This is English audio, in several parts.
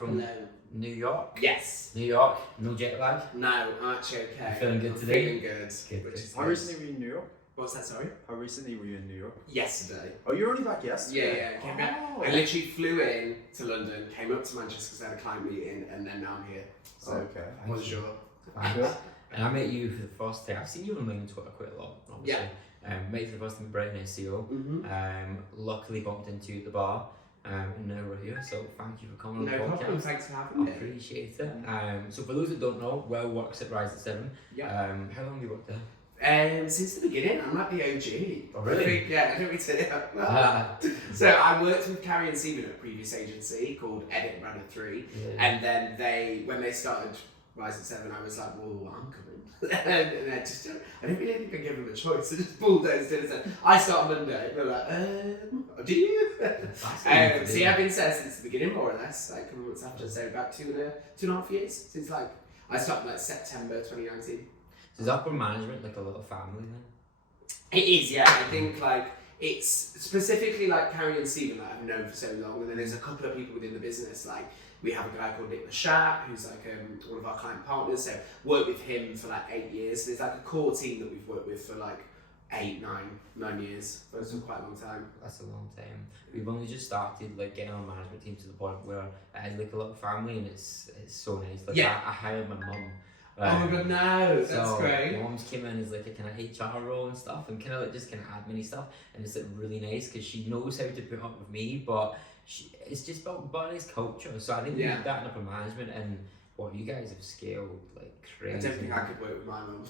from New York. Yes. New York, no jet lag. No, I'm actually okay. You feeling good today? Feeling good. How recently were you in New York? What's that, sorry? How recently were you in New York? Yesterday. Oh, you were only back yesterday? Yeah, came back. I literally flew in to London, came up to Manchester because I had a client meeting, and then now I'm here. So, okay. bonjour. Thanks. And I met you for the first time. I've seen you on Twitter quite a lot, obviously. Met you for the first time at Brighton SEO. Luckily bumped into you at the bar. And now we're here, so thank you for coming on the podcast. No problem, thanks for having me. I appreciate it. So for those that don't know, Will works at Rise at 7. Yeah. How long have you worked there? Since the beginning, I'm like the OG. Oh, really? I don't mean to. So I worked with Carrie and Stephen at a previous agency called Edit Branded 3, and then when they started Rise at 7, I was like, well, I'm coming. and I didn't really think I gave them a choice. I just bulldozed in and said, I start Monday. They're like, do you? So yeah, I've been there since the beginning, more or less, like a couple months after, so about 2.5 years since I started September 2019. So is upper management like a little family then? It is, yeah. I think it's specifically Carrie and Stephen that I've known for so long, and then there's a couple of people within the business. We have a guy called Nick Mashat, who's one of our client partners. So worked with him for 8 years. There's a core team that we've worked with for 9 years. That's quite a long time. That's a long time. We've only just started getting our management team to the point where it is a little family, and it's so nice. I hired my mum. Oh my god, no, that's great. My mum's came in as a kind of HR role and stuff, and kind of just kind of admin stuff, and it's really nice because she knows how to put up with me, but it's just about a nice culture. So I think we need that in upper management, and what you guys have scaled crazy. I don't think I could work with my mum.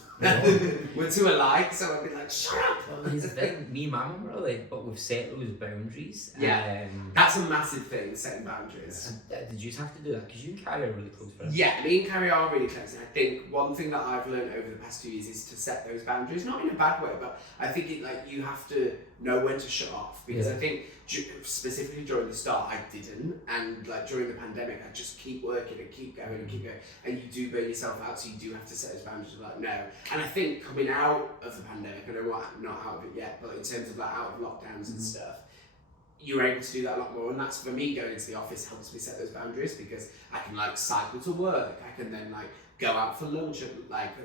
We're too alike, so I'd be like, shut up. Well, here's the thing, me and my mum are but we've set those boundaries. Yeah, that's a massive thing, setting boundaries. Did you just have to do that? Because you and Carrie are really close friends. Yeah, me and Carrie are really close, and I think one thing that I've learned over the past 2 years is to set those boundaries, not in a bad way, but I think you have to know when to shut off, because I think specifically during the start I didn't, and during the pandemic I just keep working and keep going, and you do burn yourself out, so you do have to set those boundaries of no. And I think coming out of the pandemic, I know we're not out of it yet, but in terms of out of lockdowns and stuff, you're able to do that a lot more, and that's for me. Going into the office helps me set those boundaries because I can cycle to work, I can then go out for lunch,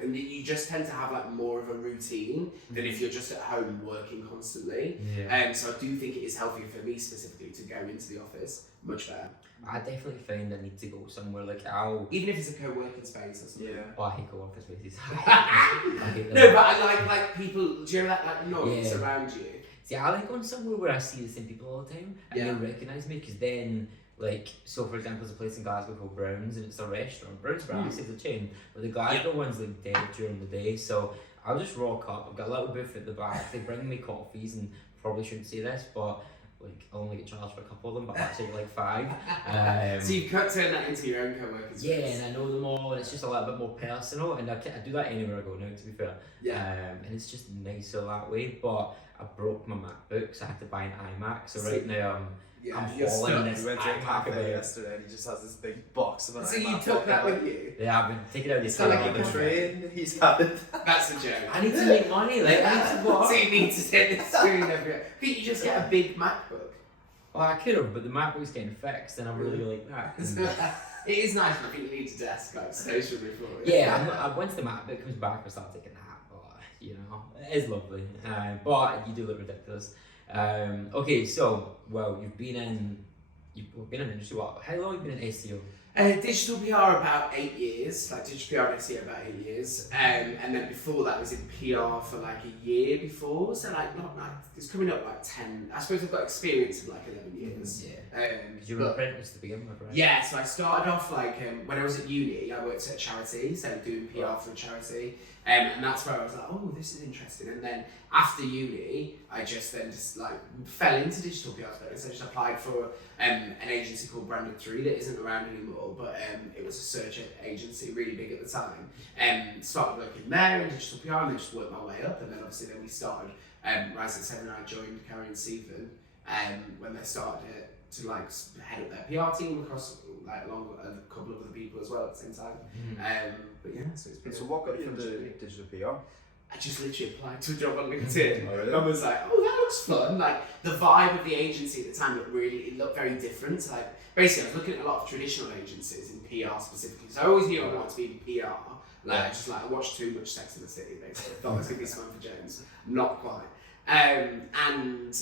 and you just tend to have more of a routine than if you're just at home working constantly. So I do think it is healthier for me specifically to go into the office, much better. I definitely find I need to go somewhere even if it's a co-working space or something. Oh, I hate co-working spaces. No, but I like people. Do you know that noise around you? See, I like going somewhere where I see the same people all the time and they recognise me, because then so for example, there's a place in Glasgow called Brown's, and it's a restaurant. Brown's Brass is a chain, but the Glasgow one's dead during the day, so I'll just rock up. I've got a little booth at the back. They bring me coffees, and probably shouldn't say this, but I'll only get charged for a couple of them, but actually 5. So you could turn that into your own co-working space. Yeah, and I know them all, and it's just a little bit more personal, and I do that anywhere I go now, to be fair. And it's just nicer that way, but I broke my MacBook, so I had to buy an iMac, so right now I'm hauling this iMac away yesterday, and he just has this big box of an iMac. So you took that with you? Yeah, I've been taking out It's like a train he's had it. That's a joke. I need to make money, I need to work. So you need to set this screen everywhere. Couldn't you just get a big MacBook? Well, I could have, but the MacBook's getting fixed, and I really like that. It is nice, but I think you need a desk stationary for it. Yeah, once the MacBook comes back, I'll start taking that, but it is lovely. But you do look ridiculous. Okay, so you've been in industry. How long have you been in SEO? Digital PR about 8 years, digital PR and SEO about 8 years, and then before that I was in PR for a year before, so it's coming up 10. I suppose I've got experience of 11 years. Because you were an apprentice to begin with, right? Yeah, so I started off when I was at uni, I worked at a charity, so doing PR for a charity, and that's where I was like, oh, this is interesting. And then after uni, I just fell into digital PR. So I just applied for an agency called Branded 3 that isn't around anymore, but it was a search agency, really big at the time. Started working there in digital PR, and then just worked my way up. And then obviously we started Rise at 7. I joined Carrie and Stephen when they started it to head up their PR team across along with a couple of other people as well at the same time. But yeah, so it's been. So what got you into digital PR? I just literally applied to a job on LinkedIn Oh, really? and was like, oh, that looks fun. Like the vibe of the agency at the time it looked very different. Like basically, I was looking at a lot of traditional agencies in PR specifically. So I always knew I wanted to be in PR. Like I watched too much Sex in the City. Basically, thought it was gonna be Samantha Jones. Not quite. And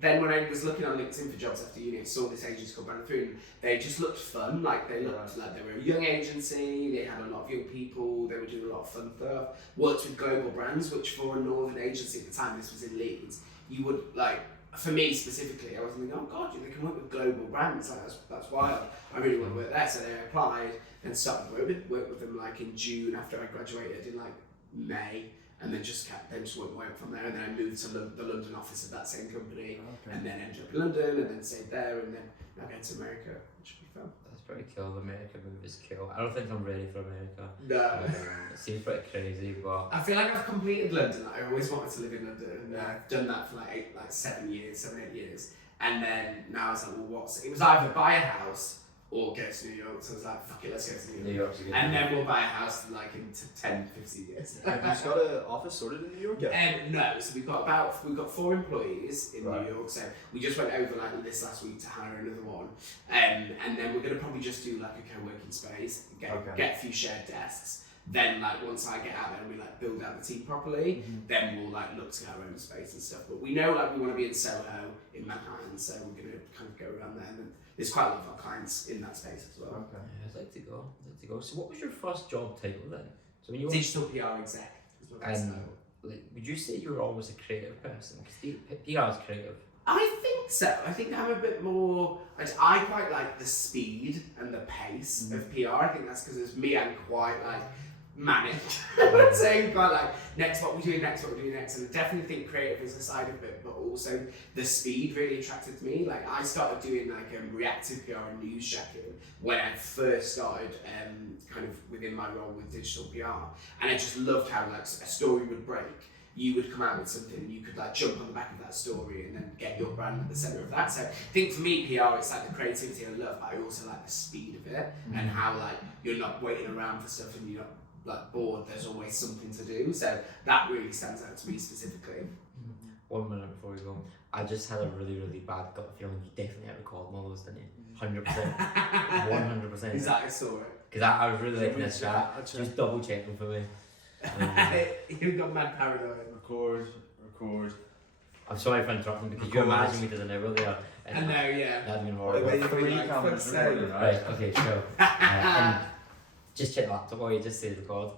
then when I was looking on LinkedIn for jobs after uni, I saw this agency called Brand Through. They just looked fun. Like they looked like they were a young agency. They had a lot of young people. They were doing a lot of fun stuff. Worked with global brands, which for a northern agency at the time, this was in Leeds. You would like, for me specifically, I was thinking, oh god, they can work with global brands. Like that's wild. I really want to work there. So I applied and started work with them like in June after I graduated in like May. And then just worked my way up from there, and then I moved to the London office of that same company, and then ended up in London, and then stayed there, and then now going to America, which should be fun. That's pretty cool. The America move is cool. I don't think I'm ready for America. No. It seems pretty crazy, but I feel like I've completed London. Like, I always wanted to live in London, and I've done that for like 7, 8 years, and then now I was like, well, it was either buy a house or go to New York. So I was like, fuck it, let's go to New York. And then we'll buy a house like in 10, 15 years. Have you just got an office sorted in New York yet? No, so we've got 4 employees in New York. So we just went over like this last week to hire another one, and then we're gonna probably just do like a co-working space, get a few shared desks. Then like once I get out there and we like build out the team properly, then we'll like look to get our own space and stuff. But we know like we want to be in Soho in Manhattan, so we're gonna kind of go around there. And then there's quite a lot of our clients in that space as well. yeah, I'd like to go. So what was your first job title then? So when you Digital PR exec is what that's title. Like, would you say you were always a creative person? Because PR is creative. I think so. I think I'm a bit more. I quite like the speed and the pace of PR. I think that's because as me, I'm quite like manic. I'd say quite like what we're doing next, and I definitely think creative is a side of it, but also the speed really attracted me. Like I started doing like reactive PR and news checking when I first started, kind of within my role with digital PR, and I just loved how like a story would break. You would come out with something and you could like jump on the back of that story and then get your brand at the centre of that. So I think for me, PR, it's like the creativity I love, but I also like the speed of it and how like you're not waiting around for stuff and you're not like bored. There's always something to do. So that really stands out to me specifically. 1 minute before we go, I just had a really, really bad gut feeling. You definitely had recorded all those, didn't you? 100%. 100%. Is that I saw it? Because I was really liking this chat. Just double checking for me. You got mad paranoid. Record. I'm sorry for interrupting because you imagine me to the neighbour there. I know, yeah. That'd been horrible. Wait, Like, 3 like, cameras fuck's recording, sake. right? Right, okay, sure. And just check the laptop or you just say record.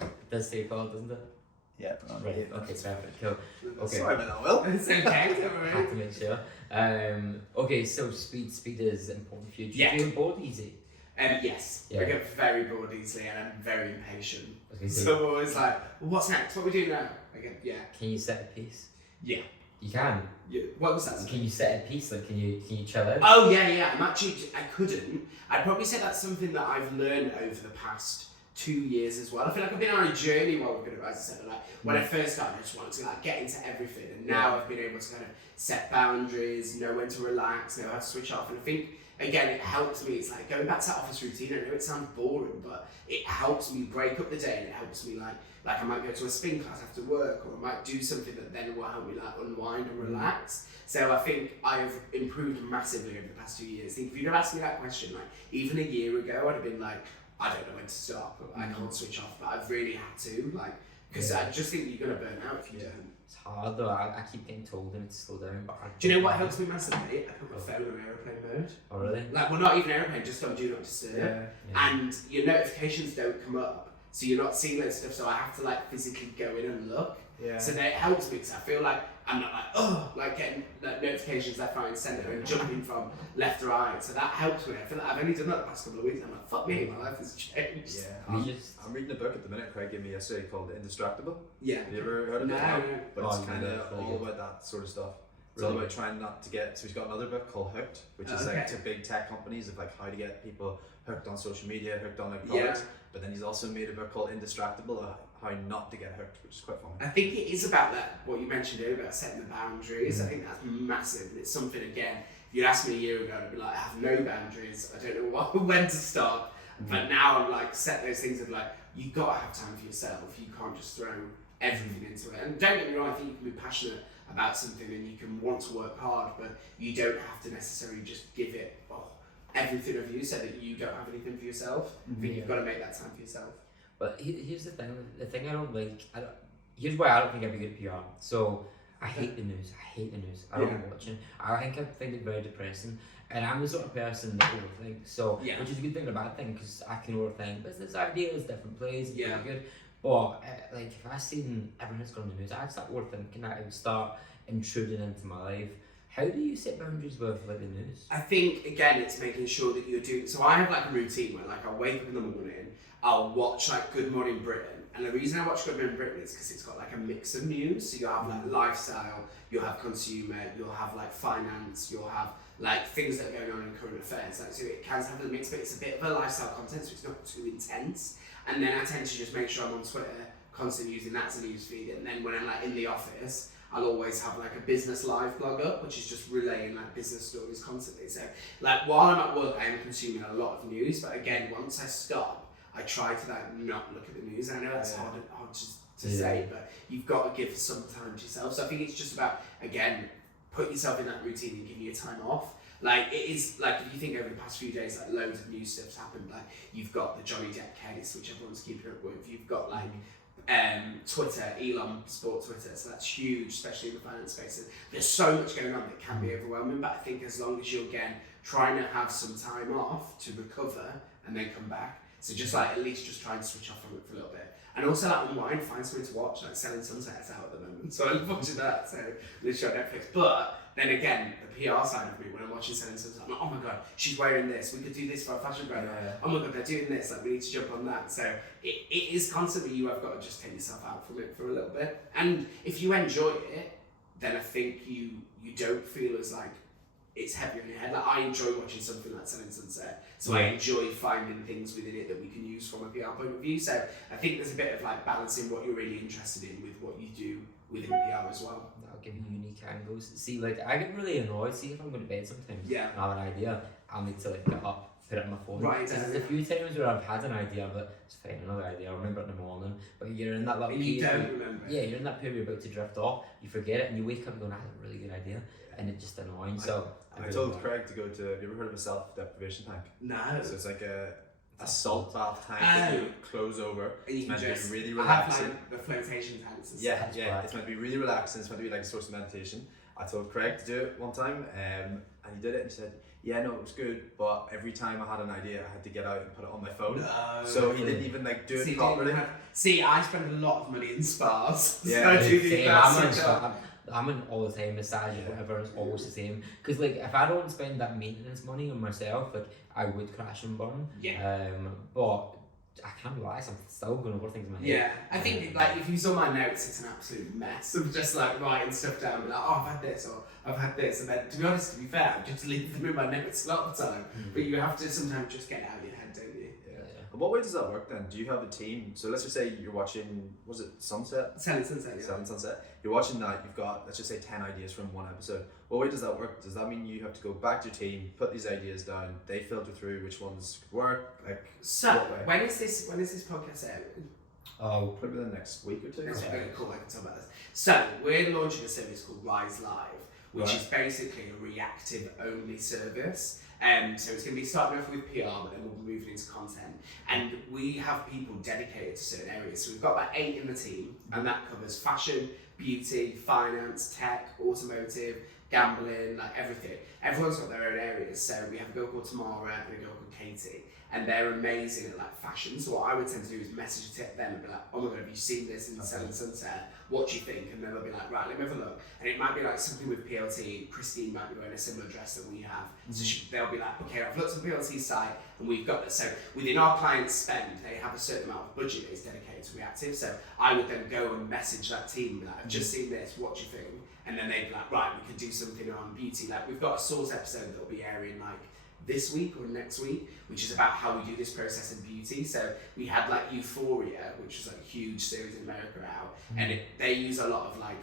It does say record, doesn't it? Yeah. Right, okay, perfect, cool. Okay. Sorry about that, Will. It's okay, don't worry. Have to make sure. Okay, so speed is important for you. Do you Yeah. feel bored easy? Yes, Yeah. I get very bored easily and I'm very impatient. Okay, So I'm always like, well, what's next? What are we doing now? I go, yeah. Can you set a piece? Yeah. You can. What was that? Can you set a piece? Like, can you chill out? Oh yeah. I couldn't. I'd probably say that's something that I've learned over the past 2 years as well. I feel like I've been on a journey while we're going to, as I said, like when I first started, I just wanted to like get into everything, and now I've been able to kind of set boundaries, know when to relax, know how to switch off, and I think again it helps me. It's like going back to that office routine. I know it sounds boring, but it helps me break up the day, and it helps me like I might go to a spin class after work, or I might do something that then will help me like unwind and relax. So I think I've improved massively over the past 2 years. I think if you'd have asked me that question like even a year ago, I'd have been like, I don't know when to stop. I can't switch off, but I've really had to, like, because I just think you're gonna burn out if you don't. It's hard though. I keep getting told I need to slow down, but I Do you know what helps me massively? I put my phone on airplane mode. Oh really? Like, well, not even airplane, just on do not disturb. Yeah. And your notifications don't come up, so you're not seeing that stuff. So I have to like physically go in and look. Yeah. So that it helps me because I feel like I'm not like getting like notifications left, right, and centre and jumping from left to right. So that helps me. I feel like I've only done that the past couple of weeks. I'm like, fuck me, my life has changed. Yeah. I'm reading a book at the minute. Craig gave me yesterday called Indistractable. Yeah. Have you ever heard of it? No. But Oh, it's yeah, kind of that's really all good. about that sort of stuff. It's Really all about good. trying not to get. So he's got another book called Hooked, which is Okay. like to big tech companies of like how to get people hooked on social media, hooked on like Yeah. products. But then he's also made a book called Indistractable, how not to get hooked, which is quite fun. I think it is about that, what you mentioned earlier about setting the boundaries. I think that's massive. And it's something, again, if you'd asked me a year ago, I'd be like, I have no boundaries. I don't know when to stop. But now I'm like, set those things of like, you gotta have time for yourself. You can't just throw everything into it. And don't get me wrong, I think you can be passionate about something and you can want to work hard, but you don't have to necessarily just give it everything of you so that you don't have anything for yourself. I think you've got to make that time for yourself. But here's the thing I don't like, here's why I don't think I'd be good at PR. So I hate the news. I don't watch it. I find it very depressing. And I'm the sort of person that overthinks. So, which is a good thing and a bad thing, because I can overthink business ideas, different plays, it's really good. But like if I seen everything that's going on the news, I'd start overthinking that. I would start intruding into my life. How do you set boundaries with like the news? I think again, it's making sure that you're doing. So I have like a routine where like I'll wake up in the morning, I'll watch like Good Morning Britain. And the reason I watch Good Morning Britain is because it's got like a mix of news. So you'll have like lifestyle, you'll have consumer, you'll have like finance, you'll have like things that are going on in current affairs. Like, so it can have a mix, but it's a bit of a lifestyle content, so it's not too intense. And then I tend to just make sure I'm on Twitter, constantly using that as a news feed. And then when I'm like in the office, I'll always have like a business live blog up, which is just relaying like business stories constantly. So like while I'm at work, I am consuming a lot of news, but again, once I stop, I try to like not look at the news. And I know that's hard to say, but you've got to give some time to yourself. So I think it's just about, again, put yourself in that routine and give you time off. Like it is like if you think over the past few days, like loads of news stuff's happened. Like you've got the Johnny Depp case, which everyone's keeping up with. You've got like Twitter, Elon bought Twitter, so that's huge, especially in the finance space. And there's so much going on that can be overwhelming. But I think as long as you're again trying to have some time off to recover and then come back. So just like at least just try and switch off from it for a little bit. And also like unwind, find something to watch, like Selling Sunset's out at the moment. So I love watching that, so literally on Netflix. But then again, the PR side of me, when I'm watching Selling Sunset, I'm like, oh my god, she's wearing this, we could do this for a fashion brand. Oh my god, they're doing this, like we need to jump on that. So it is constantly, you have got to just take yourself out from it for a little bit. And if you enjoy it, then I think you don't feel as like it's heavy on your head. Like I enjoy watching something like Selling Sunset, so I enjoy finding things within it that we can use from a PR point of view. So I think there's a bit of like balancing what you're really interested in with what you do within PR as well. That'll give you unique angles. See, like I get really annoyed. See, if I'm going to bed sometimes, and I have an idea, I'll need to like get up, put it on my phone. Right. There's a few times where I've had an idea, but it's fine, another idea. I'll remember it in the morning. But you're in that little. You don't remember. Yeah, you're in that period you're about to drift off. You forget it, and you wake up going, "I had a really good idea," and it's just annoying. So. I told Craig to go to. Have you ever heard of a self-deprivation tank? No. So it's like a salt bath tank that you close over. And you it's meant just, to be really relaxing. I have like the flotation tanks and yeah, stuff. yeah. It's meant to be really relaxing. It's meant to be like a source of meditation. I told Craig to do it one time, and he did it, and he said, "Yeah, no, it was good, but every time I had an idea, I had to get out and put it on my phone." No. So he didn't even like do it properly. I spend a lot of money in spas. Yeah, so I do think that's I'm in all the time massage or whatever, it's always the same. Because like if I don't spend that maintenance money on myself, like I would crash and burn. Yeah. But I can't lie, I'm still going to overthink in my head. Yeah, I think like if you saw my notes, it's an absolute mess of just like writing stuff down, and like, oh, I've had this or I've had this, and then to be honest, to be fair, I just leave them in my notes a lot of the time. But you have to sometimes just get it out of your head, don't you? And what way does that work then? Do you have a team? So let's just say you're watching, was it Sunset? Selling Sunset, yeah. Selling Sunset. You're watching that, you've got, let's just say 10 ideas from one episode. What way does that work? Does that mean you have to go back to your team, put these ideas down, they filter through which ones could work? Like, so, when is this podcast airing? Oh, probably the next week or two. That's very cool, I can talk about this. So, we're launching a service called Rise Live, which is basically a reactive only service. So it's going to be starting off with PR, but then we'll be moving into content. And we have people dedicated to certain areas. So we've got about 8 in the team, and that covers fashion, beauty, finance, tech, automotive, gambling, like everything. Everyone's got their own areas. So we have a girl called Tamara and a girl called Katie, and they're amazing at like fashion. So what I would tend to do is message them and be like, oh my god, have you seen this in Selling Sunset? What do you think? And then they'll be like, right, let me have a look. And it might be like something with PLT. Christine might be wearing a similar dress that we have. So they'll be like, okay, I've looked at PLT's site and we've got this. So within our client's spend, they have a certain amount of budget that is dedicated to reactive. So I would then go and message that team and be like, I've just seen this, what do you think? And then they'd be like, right, we could do something on beauty. Like we've got a Source episode that'll be airing like this week or next week, which is about how we do this process in beauty. So we had like Euphoria, which was like a huge series in America out, and they use a lot of like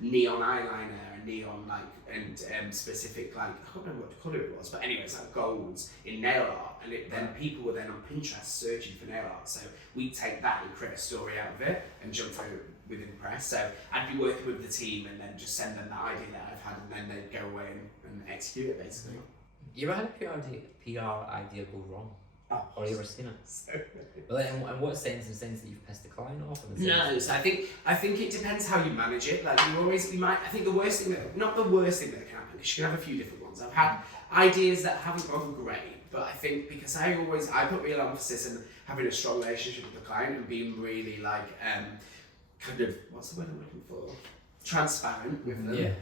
neon eyeliner and neon like and specific like, I can't remember what colour it was, but anyway, it's like golds in nail art, and then people were then on Pinterest searching for nail art. So we take that and create a story out of it and jump through it within the press. So I'd be working with the team and then just send them that idea that I've had, and then they'd go away and execute it basically. You ever had a PR idea go wrong? Oh, or you ever seen it? So Well, in what sense? In the sense that you've pissed the client off? Or the no, sense so I think it depends how you manage it. Like you might. I think the worst thing that, not the worst thing that can happen, because you can have a few different ones. I've had ideas that haven't gone great, but I think because I put real emphasis on having a strong relationship with the client and being really like kind of, what's the word I'm looking for? Transparent with them. Yeah.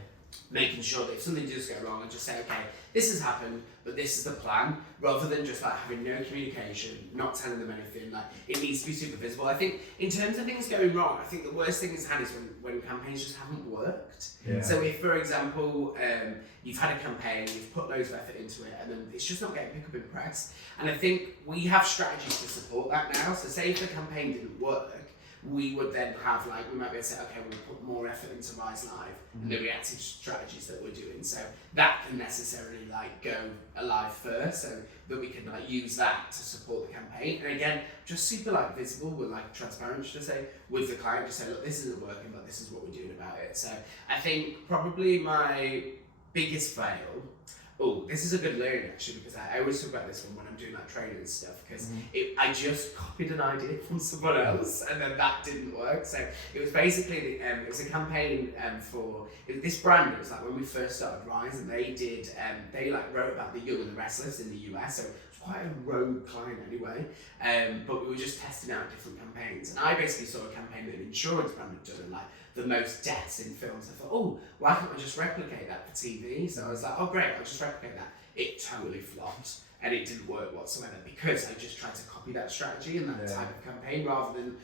Making sure that if something does go wrong, and just say, okay, this has happened, but this is the plan, rather than just like having no communication, not telling them anything. Like it needs to be super visible. I think in terms of things going wrong, I think the worst thing is when campaigns just haven't worked. Yeah. So if, for example, you've had a campaign, you've put loads of effort into it, and then it's just not getting picked up in press. And I think we have strategies to support that now. So say if the campaign didn't work, we would then have we might be able to say, okay, we'll put more effort into Rise Live and the reactive strategies that we're doing. So that can necessarily go alive first, so that we can use that to support the campaign. And again, just super visible with transparent, should I say, with the client, just say, look, this isn't working, but this is what we're doing about it. So I think probably my biggest fail. Oh, this is a good learning actually, because I always talk about this when I'm doing training and stuff, because I just copied an idea from someone else and then that didn't work. So it was basically it was a campaign for this brand. It was when we first started Rise, and they did they wrote about the young and the restless in the US. So it's quite a rogue client anyway. But we were just testing out different campaigns, and I basically saw a campaign that an insurance brand had done, and the most deaths in films. I thought, oh, why can't I just replicate that for TV? So I was like, oh great, I'll just replicate that. It totally flopped, and it didn't work whatsoever, because I just tried to copy that strategy and that type of campaign, rather than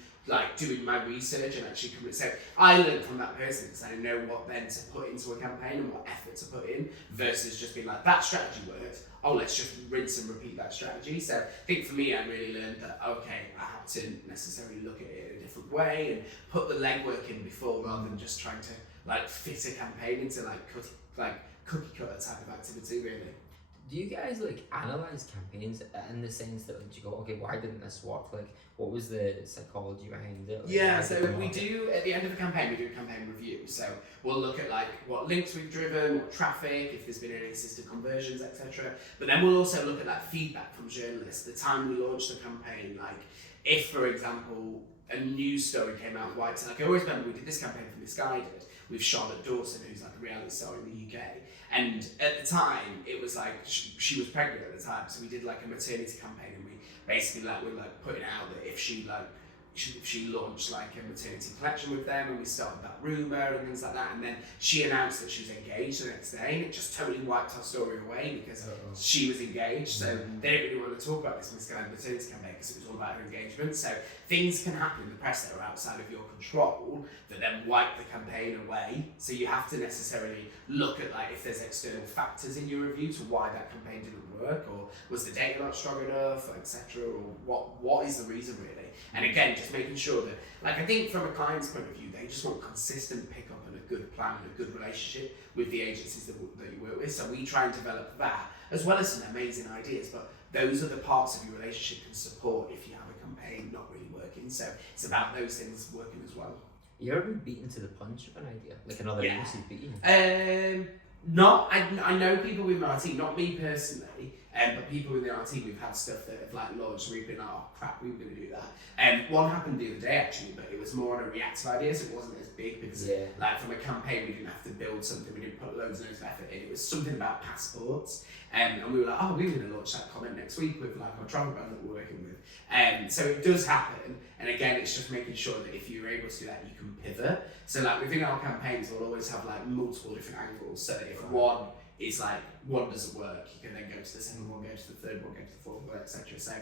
doing my research and actually coming. So I learned from that person, because I know what then to put into a campaign and what effort to put in, versus just being that strategy worked, oh, let's just rinse and repeat that strategy. So I think for me, I really learned that, okay, I have to necessarily look at it in a different way and put the legwork in before, rather than just trying to fit a campaign into cookie cutter type of activity, really. Do you guys analyze campaigns in the sense that you go, okay, why didn't this work? What was the psychology behind it? Yeah, so we do, at the end of a campaign, we do a campaign review. So we'll look at what links we've driven, what traffic, if there's been any assisted conversions, etc. But then we'll also look at feedback from journalists, the time we launched the campaign. If, for example, a news story came out White, I always remember we did this campaign for Misguided with Charlotte Dawson, who's a reality star in the UK. And at the time, it was she was pregnant at the time, so we did a maternity campaign, and we basically were putting out that if she launched a maternity collection with them, and we started that rumour and things like that, and then she announced that she was engaged the next day, and it just totally wiped our story away, because she was engaged. So they didn't really want to talk about this misguided maternity campaign, because it was all about her engagement. So things can happen in the press that are outside of your control that then wipe the campaign away. So you have to necessarily look at if there's external factors in your review to why that campaign didn't work, or was the data not strong enough, etc., or what is the reason really. And again, just making sure that, I think from a client's point of view, they just want consistent pickup and a good plan and a good relationship with the agencies that you work with. So we try and develop that, as well as some amazing ideas. But those are the parts of your relationship can support if you have a campaign not really working. So it's about those things working as well. You ever been beaten to the punch of an idea? Another agency beat you? I know people within our team, not me personally, but people within our team, we've had stuff that have launched, we've been oh crap, we were going to do that. One happened the other day actually, but it was more on a reactive idea, so it wasn't as big, because from a campaign we didn't have to build something, we didn't put loads of effort in. It was something about passports, and we were like, oh, we're going to launch that comment next week with our travel brand that we're working with. So it does happen, and again, it's just making sure that if you're able to do that, you can pivot. So within our campaigns, we'll always have multiple different angles, so that if one is one doesn't work, you can then go to the second one, go to the third one, go to the fourth one, etc. So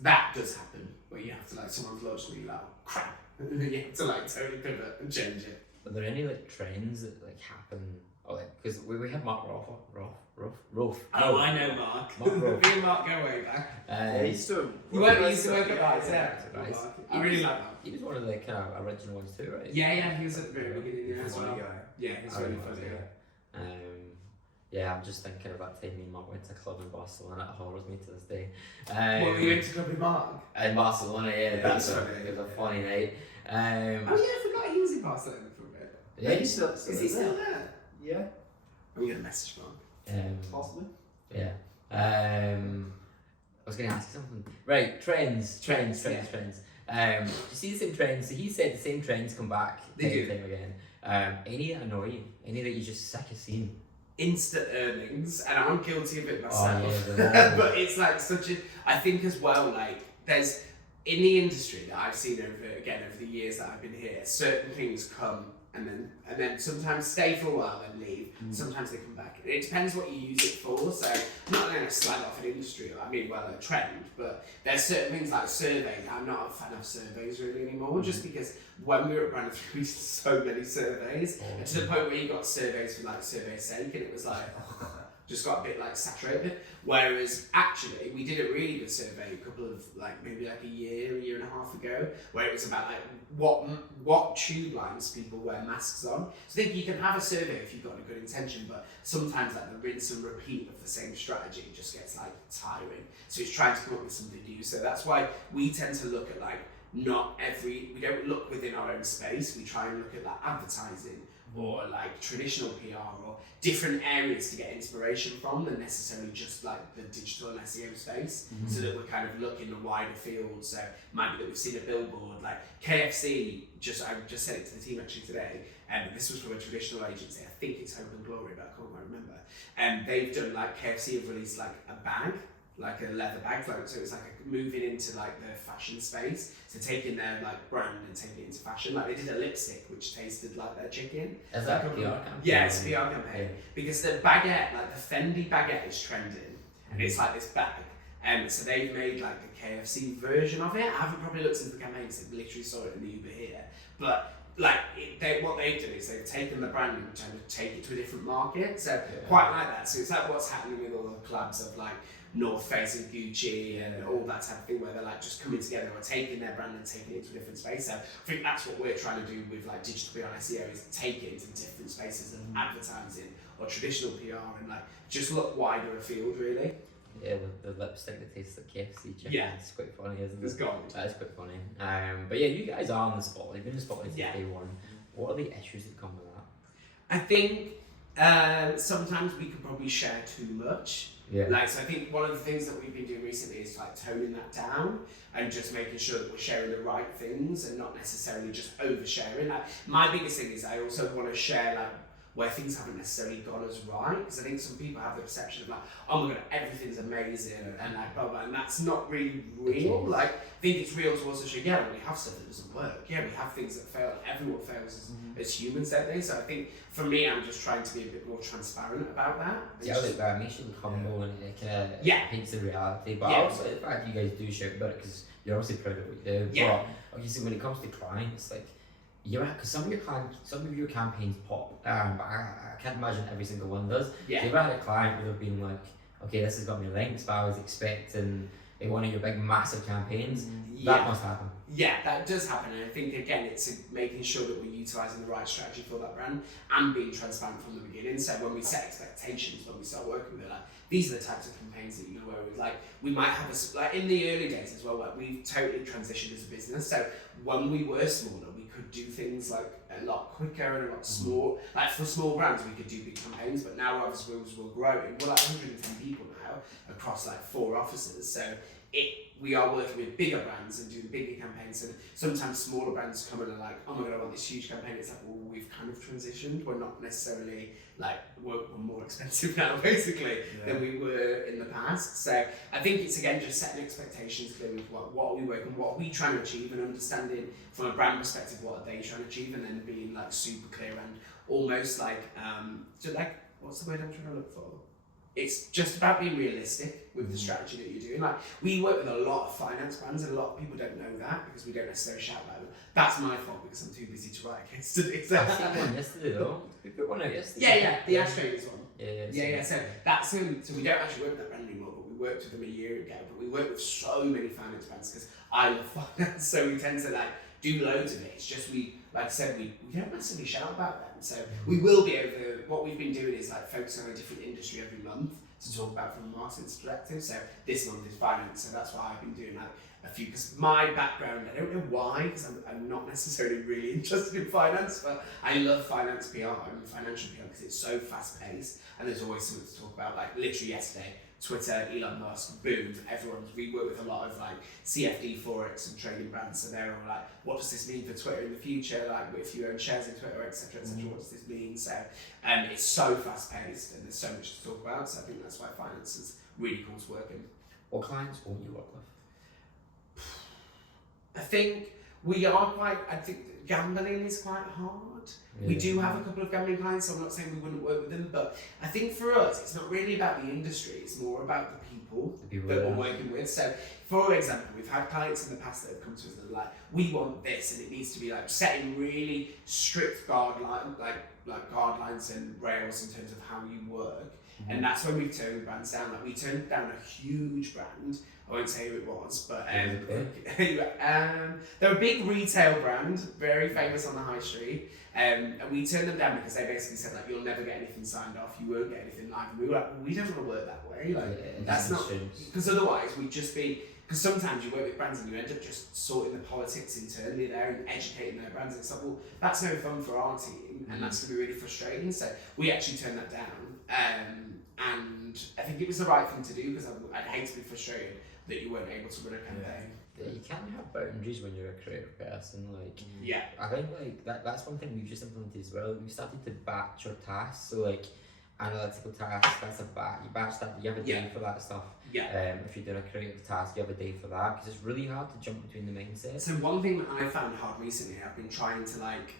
that does happen, where you have to someone's launched and you're oh crap, and then you have to totally pivot and change it. Are there any trends that happen Oh, because we had Mark Rolfe. Oh, I know Mark. Mark Rolfe. Me and Mark go way back. Yeah, he used to You used to work at Rice, yeah. Rice. I really like Mark. He was one of the kind of original ones too, right? Yeah, he was at the very beginning He's as a funny well. guy. Yeah, he's really funny. Yeah, I'm just thinking of that time me and Mark went to a club in Barcelona. It horrors me to this day. Well, we went to Club with Mark. In Barcelona, yeah. That's it funny. was a funny night. Oh yeah, I forgot he was in Barcelona for a bit. Yeah, he's still Is he still there? Yeah, I'm gonna message Mark. possibly. Yeah. I was going to ask you something. Right, trends. Do you see the same trends? So he said the same trends come back They time do. and time again. Any that annoy you? Any that you're just sick of seeing? Instant earnings, and I'm guilty of it myself. Oh, yeah, but it's like such a. I think as well, like there's in the industry that I've seen over the years that I've been here, certain things come and then sometimes stay for a while and leave. Sometimes they come back. It depends what you use it for. So I'm not going to slag off an industry. I mean, well, a trend, but there's certain things like surveys. I'm not a fan of surveys really anymore, just because when we were at Brand 3, we did so many surveys, and to the point where you got surveys for like survey's sake, and it was like just got a bit like saturated. Whereas actually, we did a really good survey a couple of maybe a year and a half ago, where it was about like what tube lines people wear masks on. So I think you can have a survey if you've got a good intention, but sometimes like the rinse and repeat of the same strategy just gets like tiring. So it's trying to come up with something new. So that's why we tend to look at like we don't look within our own space. We try and look at like advertising or like traditional PR or different areas to get inspiration from than necessarily just like the digital and SEO space, so that we're kind of looking the wider field. So it might be that we've seen a billboard like KFC, I just said it to the team actually today, and this was from a traditional agency, I think it's Hope and Glory, but I can't quite remember. And they've done like KFC have released like a bag, like a leather bag, so it's like moving into like the fashion space, so taking their like brand and taking it into fashion. Like they did a lipstick which tasted like their chicken. Is that a PR campaign? Yeah, it's a PR campaign, because the baguette, like the Fendi baguette is trending, and it's like this bag, and so they've made like the KFC version of it. I haven't probably looked into the campaign because I literally saw it in the Uber here, but like what they've done is they've taken the brand and trying to take it to a different market. So quite like that. So it's like what's happening with all the collabs of like North Face and Gucci and all that type of thing, where they're like just coming together or taking their brand and taking it to a different space. So I think that's what we're trying to do with like digital PR and SEO, is take it into different spaces of advertising or traditional PR, and like just look wider afield really. Yeah, the lipstick that tastes like KFC chicken. Yeah. It's quite funny, isn't it? It's gold. That is quite funny. But yeah, you guys are on the spotlight. You've been in the spotlight since Yeah. day one. What are the issues that come with that? I think sometimes we can probably share too much. Yeah. Like, so I think one of the things that we've been doing recently is like toning that down and just making sure that we're sharing the right things and not necessarily just oversharing. Like, my biggest thing is I also want to share like where things haven't necessarily gone as right, because I think some people have the perception of like, oh my god, everything's amazing and like blah blah, and that's not really real. Like, I think it's real to also show, yeah, we have stuff that doesn't work. Yeah, we have things that fail. Everyone fails as humans, don't they? So I think for me, I'm just trying to be a bit more transparent about that. Yeah, like that makes you look humble and it kind of paints the reality. But Yeah. also the fact you guys do shout about it because you're obviously proud of what you do. Yeah. But obviously when it comes to clients, like because some of your campaigns pop, but I can't imagine every single one does. Yeah. So you've had a client who have been like, okay, this has got me links, but I was expecting one of your big massive campaigns. That must happen. Yeah, that does happen, and I think again it's making sure that we're utilising the right strategy for that brand and being transparent from the beginning. So when we set expectations, when we start working with it, like these are the types of campaigns that you're going to work with. Like we might have like in the early days as well, like we've totally transitioned as a business. So when we were smaller, we could do things like a lot quicker and a lot small. Like for small brands, we could do big campaigns, but now obviously we're growing. We're like 110 people now across like 4 offices. So we are working with bigger brands and doing bigger campaigns, and sometimes smaller brands come in and are like, oh my god, I want this huge campaign. It's like, well, we've kind of transitioned. We're not necessarily like we're more expensive now basically than we were in the past. So I think it's again just setting expectations clear with what are we working, what are we trying to achieve, and understanding from a brand perspective what are they trying to achieve, and then being like super clear and almost like so like what's the word I'm trying to look for? it's just about being realistic with the strategy that you're doing. Like, we work with a lot of finance brands, and a lot of people don't know that because we don't necessarily shout about them. That's my fault because I'm too busy to write a case study. So. I seen one yesterday though. We put one out yesterday. Yeah, the Astros one. Yeah. So that's so we don't actually work with that brand anymore, but we worked with them a year ago. But we work with so many finance brands because I love finance, so we tend to like do loads of it. It's just like I said, we don't massively shout about them. So we will be over. What we've been doing is like focusing on a different industry every month to talk about from a marketing's perspective. So this month is finance, so that's why I've been doing like a few. Because my background, I don't know why, because I'm not necessarily really interested in finance, but I love finance PR and financial PR because it's so fast paced and there's always something to talk about. Like literally yesterday, Twitter, Elon Musk, boom, we work with a lot of like CFD, Forex and trading brands, so they're all like, what does this mean for Twitter in the future? Like if you own shares in Twitter, etc., what does this mean? So it's so fast paced and there's so much to talk about, so I think that's why finance is really cool to work in. What clients won't you work with? I think I think gambling is quite hard. Yeah. We do have a couple of gambling clients, so I'm not saying we wouldn't work with them, but I think for us, it's not really about the industry, it's more about the people that we're working with. So, for example, we've had clients in the past that have come to us and are like, we want this, and it needs to be like setting really strict guidelines and rails in terms of how you work. And that's when we've turned brands down. Like we turned down a huge brand. I won't say who it was, but they're a big retail brand, very famous on the high street. And we turned them down because they basically said like, you'll never get anything signed off, you won't get anything live. And we were like, well, we don't want to work that way. Like that's not, because otherwise we'd just be, because sometimes you work with brands and you end up just sorting the politics internally there and educating their brands. And it's like, well, that's no fun for our team, and that's going to be really frustrating. So we actually turned that down. And I think it was the right thing to do because I'd hate to be frustrated that you weren't able to run a campaign. Yeah, you can't have boundaries when you're a creative person. Like, I think like that's one thing we've just implemented as well. We've started to batch your tasks. So like analytical tasks, that's a batch. You batch that. You have a day for that stuff. If you're doing a creative task, you have a day for that because it's really hard to jump between the mindsets. So one thing that I found hard recently, I've been trying to like.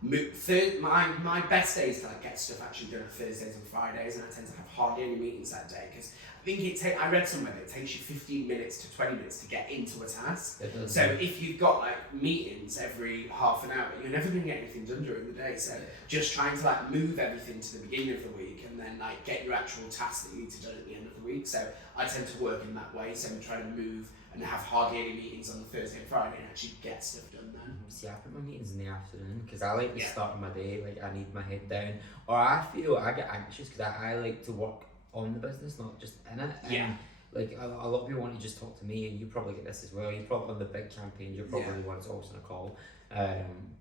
My best days to like get stuff actually done are Thursdays and Fridays, and I tend to have hardly any meetings that day because I think I read somewhere that it takes you 15 minutes to 20 minutes to get into a task. So if you've got like meetings every half an hour, you're never going to get anything done during the day. So just trying to like move everything to the beginning of the week and then like get your actual tasks that you need to do at the end of the week. So I tend to work in that way. So I'm trying to move and have hardly any meetings on the Thursday and Friday and actually get stuff done then. See, I put my meetings in the afternoon because I like to start my day, like I need my head down. Or I feel I get anxious because I like to work on the business, not just in it. And like a lot of people want to just talk to me, and you probably get this as well. You're probably on the big campaigns, you're probably the one that's always on a call.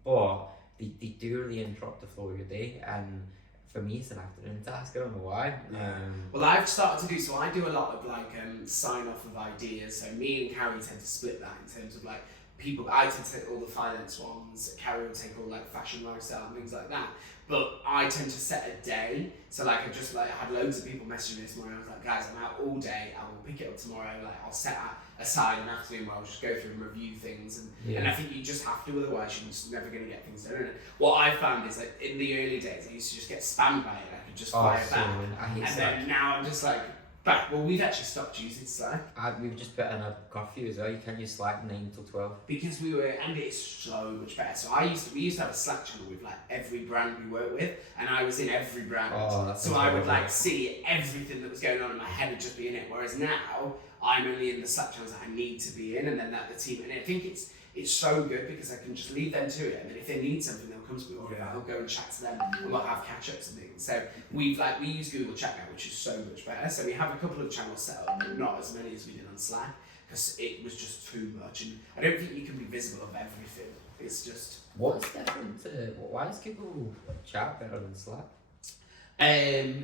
But they do really interrupt the flow of your day, and for me it's an afternoon task, I don't know why. Well, I've started to do, so I do a lot of like sign off of ideas, so me and Carrie tend to split that in terms of like people, I tend to take all the finance ones, Carrie will take all like fashion, lifestyle and things like that, but I tend to set a day, so like I had loads of people messaging me this morning, I was like, guys, I'm out all day, I will pick it up tomorrow, like I'll set aside an afternoon where I'll just go through and review things, and I think you just have to, otherwise you're just never going to get things done. And what I found is like in the early days I used to just get spammed by it, I could just fire back, then now I'm just like, well, we've actually stopped using Slack. We've just put in a curfew as well. You can't use Slack 9 till 12. Because and it's so much better. So we used to have a Slack channel with like every brand we work with, and I was in every brand. So I would like see everything that was going on in my head would just be in it. Whereas now I'm only in the Slack channels that I need to be in, and then that the team. And I think it's so good because I can just leave them to it, and then if they need something, they'll come to me, or I'll go and chat to them, and we'll have catch-ups and things. So we use Google Chat now, which is so much better. So we have a couple of channels set up, but not as many as we did on Slack, because it was just too much, and I don't think you can be visible of everything. It's just... What's different why is Google Chat better than Slack? I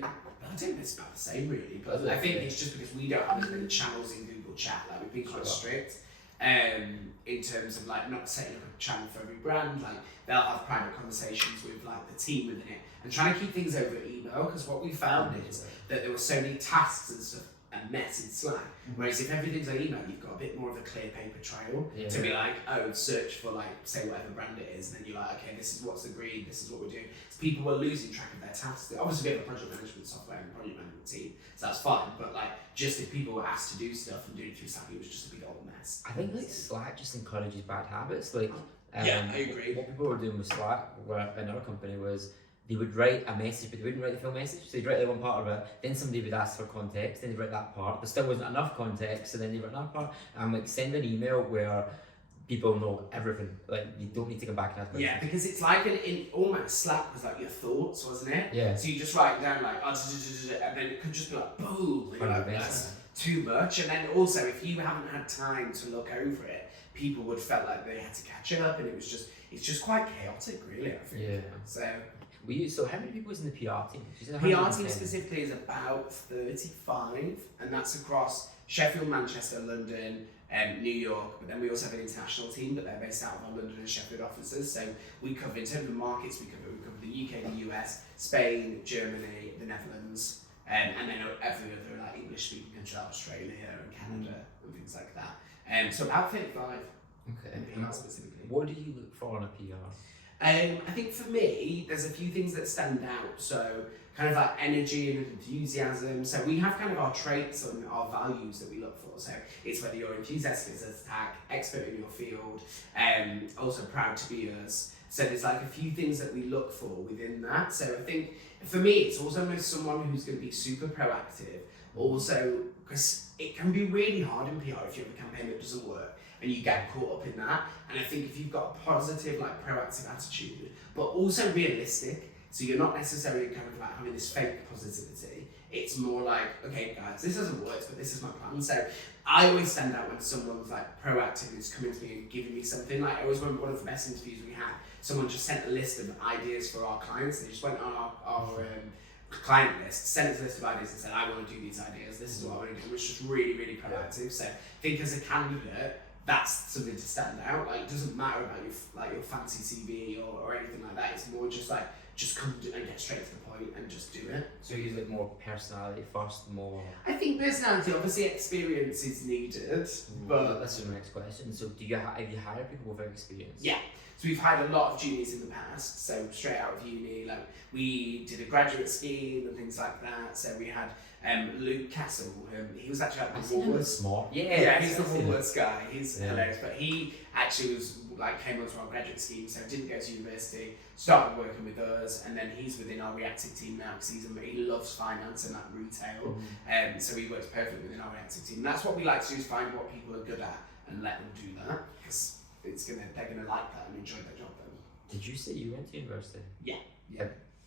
think it's about the same really, but I think it's just because we don't have as many channels in Google Chat, like we've been quite strict. In terms of like not setting up a channel for every brand, like they'll have private conversations with like the team within it and trying to keep things over email, because what we found is that there were so many tasks and stuff and a mess in Slack. Whereas if everything's on email, you've got a bit more of a clear paper trail to be like, oh, search for like, say whatever brand it is, and then you're like, okay, this is what's agreed, this is what we're doing. So people were losing track of their tasks. Obviously we have a project management software and a project management team, so that's fine, but like, just if people were asked to do stuff and doing it through Slack, it was just a big old mess. I think like Slack just encourages bad habits. Like, yeah, I agree. What people were doing with Slack in our company was they would write a message, but they wouldn't write the full message. So they'd write the one part of it, then somebody would ask for context, then they'd write that part. There still wasn't enough context, so then they'd write another part. And like send an email where people know everything. Like you don't need to come back and ask questions. Yeah, because it's like almost Slack was like your thoughts, wasn't it? Yeah. So you just write down like, and then it could just be like, boom, and you're like, that's too much. And then also, if you haven't had time to look over it, people would felt like they had to catch up, and it's just quite chaotic, really. I think. Yeah. So how many people was in the PR team? PR team specifically is about 35, and that's across Sheffield, Manchester, London, New York. But then we also have an international team, but they're based out of our London and Sheffield offices. So we cover, in terms of markets, we cover the UK, the US, Spain, Germany, the Netherlands, and then every other like English-speaking country, like Australia and Canada and things like that. So about 35. Okay. In PR specifically. What do you look for on a PR? I think for me, there's a few things that stand out. So kind of like energy and enthusiasm. So we have kind of our traits and our values that we look for. So it's whether you're enthusiastic as a tech, expert in your field, also proud to be us. So there's like a few things that we look for within that. So I think for me, it's also someone who's going to be super proactive. Also, because it can be really hard in PR if you have a campaign that doesn't work and you get caught up in that. And I think if you've got a positive, like proactive attitude, but also realistic, so you're not necessarily kind of like having this fake positivity. It's more like, okay, guys, this hasn't worked, but this is my plan. So I always stand out when someone's like proactive and is coming to me and giving me something. Like I always remember one of the best interviews we had, someone just sent a list of ideas for our clients. They just went on our client list, sent us a list of ideas and said, I want to do these ideas, this is what I want to do. It was just really, really proactive. So I think as a candidate, that's something to stand out. Like it doesn't matter about your fancy CV or anything like that. It's more just like, just come and get straight to the point and just do it. So you like more personality first, more. I think personality, obviously experience is needed, but that's the next question. So have you hired people with experience? Yeah. So we've had a lot of juniors in the past. So straight out of uni, like we did a graduate scheme and things like that. So we had Luke Castle. He was actually at the Woolworths. Smart. Yeah, he's the Woolworths guy. He's hilarious, but he actually was like came onto our graduate scheme, so didn't go to university, started working with us, and then he's within our reactive team now because he loves finance and that retail. So he works perfectly within our reactive team. And that's what we like to do, is find what people are good at and let them do that, because they're gonna like that and enjoy their job then. Did you say you went to university? Yeah.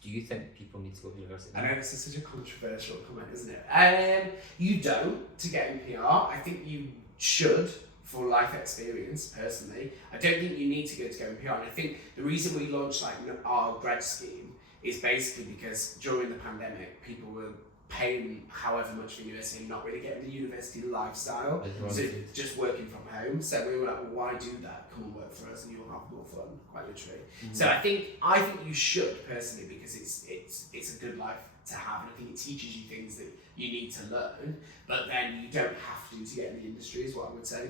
Do you think people need to go to university? I know this is such a controversial comment, isn't it? You don't to get in PR. I think you should for life experience, personally. I don't think you need to go in PR. And I think the reason we launched like our grad scheme is basically because during the pandemic, people were paying however much for university and not really getting the university lifestyle. So just working from home. So we were like, well, why do that? Come and work for us and you'll have more fun, quite literally. So I think you should personally, because it's a good life to have, and I think it teaches you things that you need to learn, but then you don't have to get in the industry, is what I would say.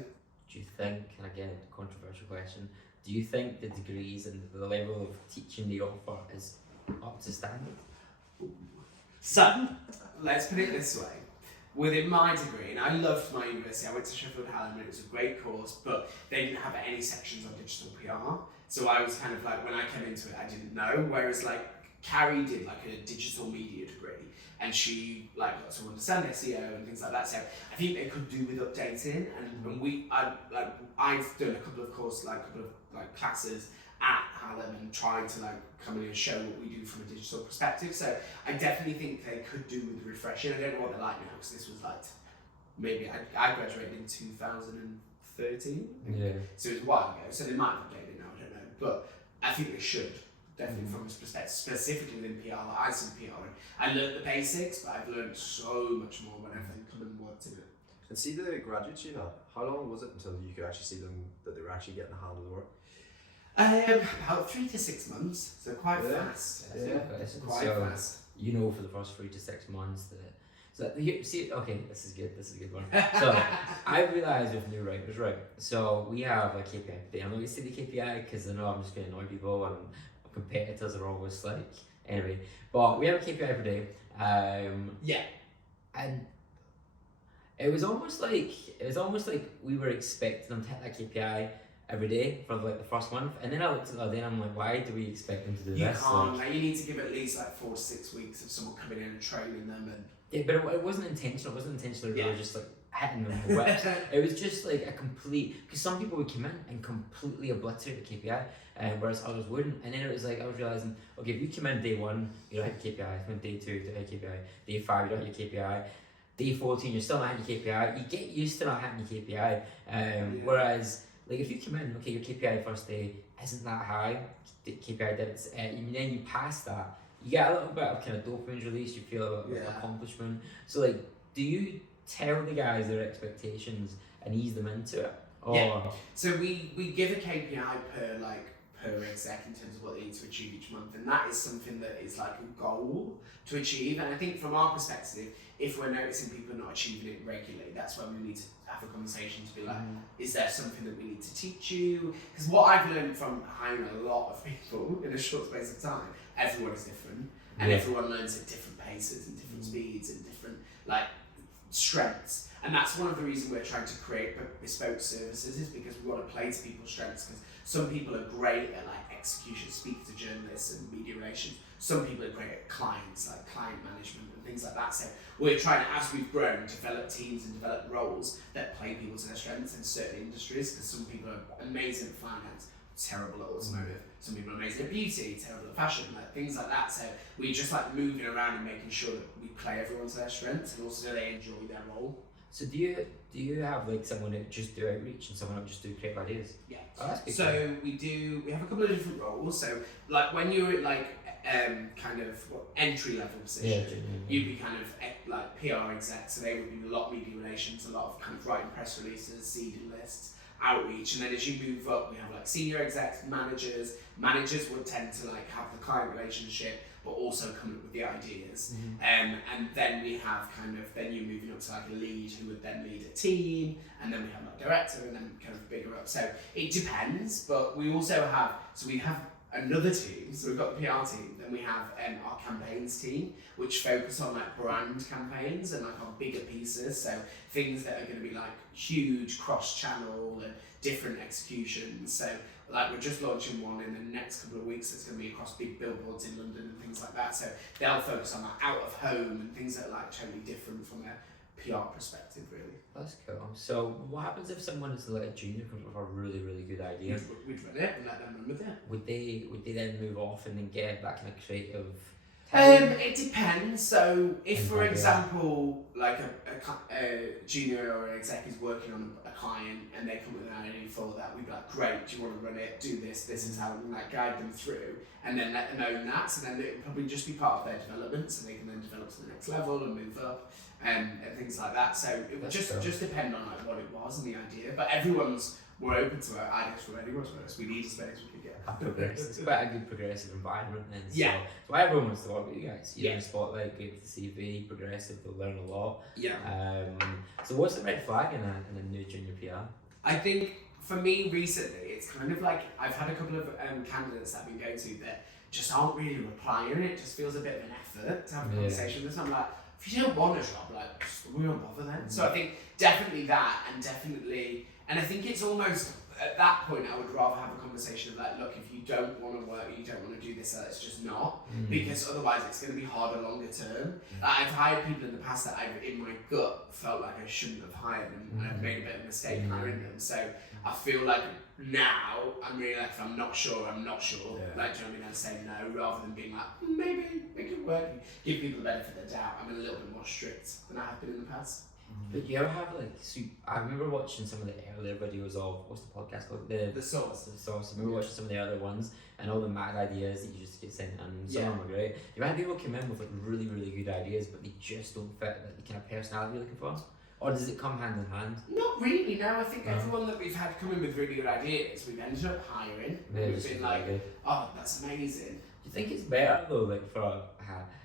Do you think, and again, a controversial question, do you think the degrees and the level of teaching they offer is up to standard? So, let's put it this way. Within my degree, and I loved my university, I went to Sheffield Hallam and it was a great course, but they didn't have any sections on digital PR. So I was kind of like, when I came into it, I didn't know. Whereas like Carrie did like a digital media degree, and she like got to understand SEO and things like that. So I think they could do with updating. And I've done a couple of classes at Hallam and trying to like come in and show what we do from a digital perspective. So I definitely think they could do with refreshing. I don't know what they're like now, because this was like, maybe I graduated in 2013. Yeah. So it was a while ago. So they might have updated it now, I don't know. But I think they should, definitely from this perspective, specifically within PR. Like I studied PR and I learned the basics, but I've learned so much more when I've come and worked in it. And see the graduates you had, how long was it until you could actually see them, that they were actually getting a hand of the work? About 3 to 6 months, so quite fast. It's quite fast. You know, for the first 3 to 6 months that. So here, see, okay, this is good. This is a good one. So I realized with new writers, right? So we have a KPI per day. I'm not going to say the KPI because I know I'm just going to annoy people, and competitors are always like anyway. But we have a KPI per day. And it was almost like we were expecting them to hit that KPI every day for like the first month, and then I looked at that day and I'm like, why do we expect them to do You this? can't. Like, you need to give at least like 4 to 6 weeks of someone coming in and training them. And yeah, but it wasn't intentional. It wasn't intentional. We were just like hitting them with whips. It was just like a complete, because some people would come in and completely obliterate the KPI, whereas others wouldn't. And then it was like I was realizing, okay, if you come in day 1, you don't hit your KPI. Come in day 2, you don't hit your KPI. Day 5, you don't hit your KPI. Day 14, you're still not hitting your KPI. You get used to not hitting your KPI. Whereas, like, if you come in, okay, your KPI first day isn't that high, the KPI dips, and then you pass that, you get a little bit of kind of dopamine release, you feel a little bit of accomplishment. So, like, do you tell the guys their expectations and ease them into it? Or So we give a KPI per exec in terms of what they need to achieve each month, and that is something that is like a goal to achieve. And I think from our perspective, if we're noticing people are not achieving it regularly, that's when we need to have a conversation to be like, is there something that we need to teach you? Because what I've learned from hiring a lot of people in a short space of time, everyone is different, and everyone learns at different paces and different speeds and different like strengths. And that's one of the reasons we're trying to create bespoke services, is because we want to play to people's strengths. Because some people are great at like execution, speak to journalists and media relations. Some people are great at clients, like client management and things like that. So we're trying to, as we've grown, develop teams and develop roles that play people to their strengths in certain industries. Because some people are amazing at finance, terrible at automotive. Some people are amazing at beauty, terrible at fashion, like things like that. So we just like moving around and making sure that we play everyone to their strengths and also they enjoy their role. so do you have like someone that just do outreach and someone that just do creative ideas? Yeah. Oh, that's good. So we have a couple of different roles. So like when you're at like kind of entry level position, you'd be kind of like PR exec, so they would be a lot of media relations, a lot of kind of writing press releases, seeding lists, outreach. And then as you move up, we have like senior execs, managers would tend to like have the client relationship but also come up with the ideas. And then we have kind of, then you're moving up to like a lead who would then lead a team, and then we have like director, and then kind of bigger up. So it depends, but we also have, so we have another team, so we've got the PR team, then we have our campaigns team, which focus on like brand campaigns and like on bigger pieces, so things that are going to be like huge cross-channel and different executions. So like we're just launching one in the next couple of weeks that's going to be across big billboards in London and things like that. So they'll focus on like out of home and things that are like totally different from a PR perspective, really. That's cool. So what happens if someone is like a junior comes up with a really, really good idea? We'd run it and let them run with it. Would they then move off and then get that kind of creative? It depends. So if, for example, like a junior or an exec is working on a client and they come with an idea for that, we'd be like, great, do you want to run it? Do this is how we like guide them through, and then let them own that. So then it would probably just be part of their development, so they can then develop to the next level and move up and things like that. So it would just depend on like what it was and the idea. But we're open to our ideas from anyone to us. We need as many as we can get. It's quite a good progressive environment, and so why everyone wants to work with you guys. You're in the spotlight, great with the CV, progressive, they'll learn a lot. So what's the red flag in a new junior PR? I think for me recently, it's kind of like I've had a couple of candidates that I've been going to that just aren't really replying. It just feels a bit of an effort to have a conversation with them. I'm like, if you don't want a job, like we won't bother then. So I think definitely that, and I think it's almost at that point I would rather have a conversation of like, look, if you don't want to work, you don't want to do this, it's just not, because otherwise it's going to be harder longer term. I've hired people in the past that I, in my gut, felt like I shouldn't have hired them, and I've made a bit of a mistake hiring them. So I feel like now I'm really like, if I'm not sure, I'm not sure. Like, do you know what I mean? I'd say no rather than being like, maybe it could work. Give people the benefit of the doubt. I'm a little bit more strict than I have been in the past. But you ever have like, so I remember watching some of the earlier videos of, what's the podcast called? The Source. I remember watching some of the other ones and all the mad ideas that you just get sent, and some of them are great. You've had people come in with like really, really good ideas, but they just don't fit like, the kind of personality you're looking for? Or does it come hand in hand? Not really, no. I think everyone that we've had come in with really good ideas, we've ended up hiring. We've been like, oh, that's amazing. Do you think it's better though, like for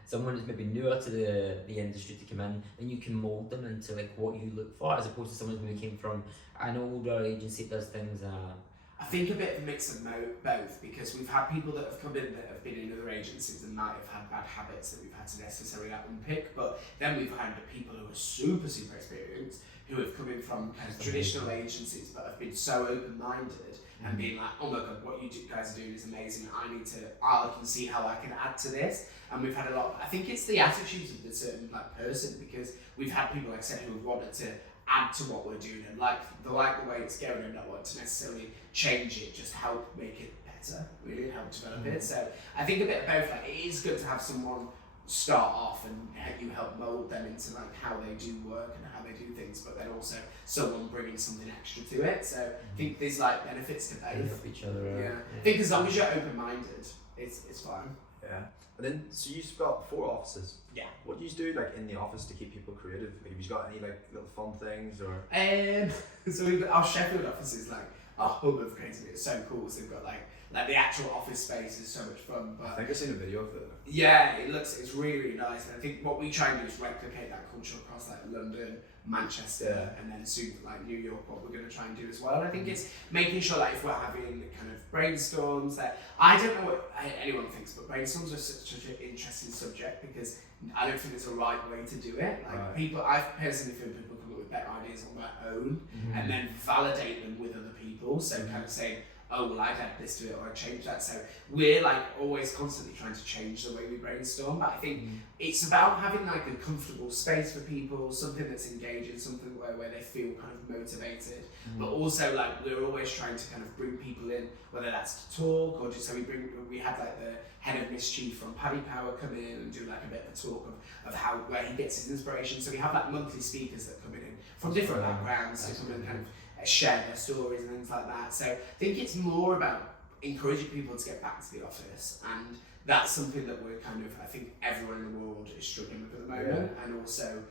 someone who's maybe newer to the industry to come in, then you can mould them into like what you look for, as opposed to someone who maybe came from an older agency that does things. I think a bit of a mix of both, because we've had people that have come in that have been in other agencies and might have had bad habits that we've had to necessarily unpick, but then we've had people who are super experienced, who have come in from kind of traditional agencies but have been so open-minded and being like, oh my god, what you guys are doing is amazing, I can see how I can add to this. And we've had a lot, I think it's the attitudes of the certain like person, because we've had people, like I said, who have wanted to add to what we're doing and like the way it's going and not want to necessarily change it, just help make it better, really help develop it. So I think a bit of both, like it is good to have someone start off and you help mould them into like how they do work and how they do things, but then also someone bringing something extra to it. So I think there's like benefits to both. Help each other out. Yeah. I think as long as you're open-minded, it's fine. Yeah. And then, so you've got 4 offices. Yeah. What do you do like in the office to keep people creative? Have you got any like little fun things or? So our Sheffield office is like a hub of creativity. It's so cool. So they've got like the actual office space is so much fun. But I think I've seen a video of it. yeah, it's really nice. And I think what we try and do is replicate that culture across like London, Manchester, and then soon like New York, what we're going to try and do as well. And I think it's making sure like if we're having kind of brainstorms, that I don't know what anyone thinks, but brainstorms are such an interesting subject, because I don't think there's a right way to do it. Like people, I personally feel people come up with better ideas on their own and then validate them with other people. So kind of saying, oh, well, I'd add this to it or I'd change that. So we're like always constantly trying to change the way we brainstorm. But I think it's about having like a comfortable space for people, something that's engaging, something where they feel kind of motivated. But also like we're always trying to kind of bring people in, whether that's to talk or just so we had like the head of Mischief from Paddy Power come in and do like a bit of a talk of where he gets his inspiration. So we have like monthly speakers that come in from different backgrounds to come and kind of share their stories and things like that. So I think it's more about encouraging people to get back to the office, and that's something that we're kind of, I think everyone in the world is struggling with at the moment, and also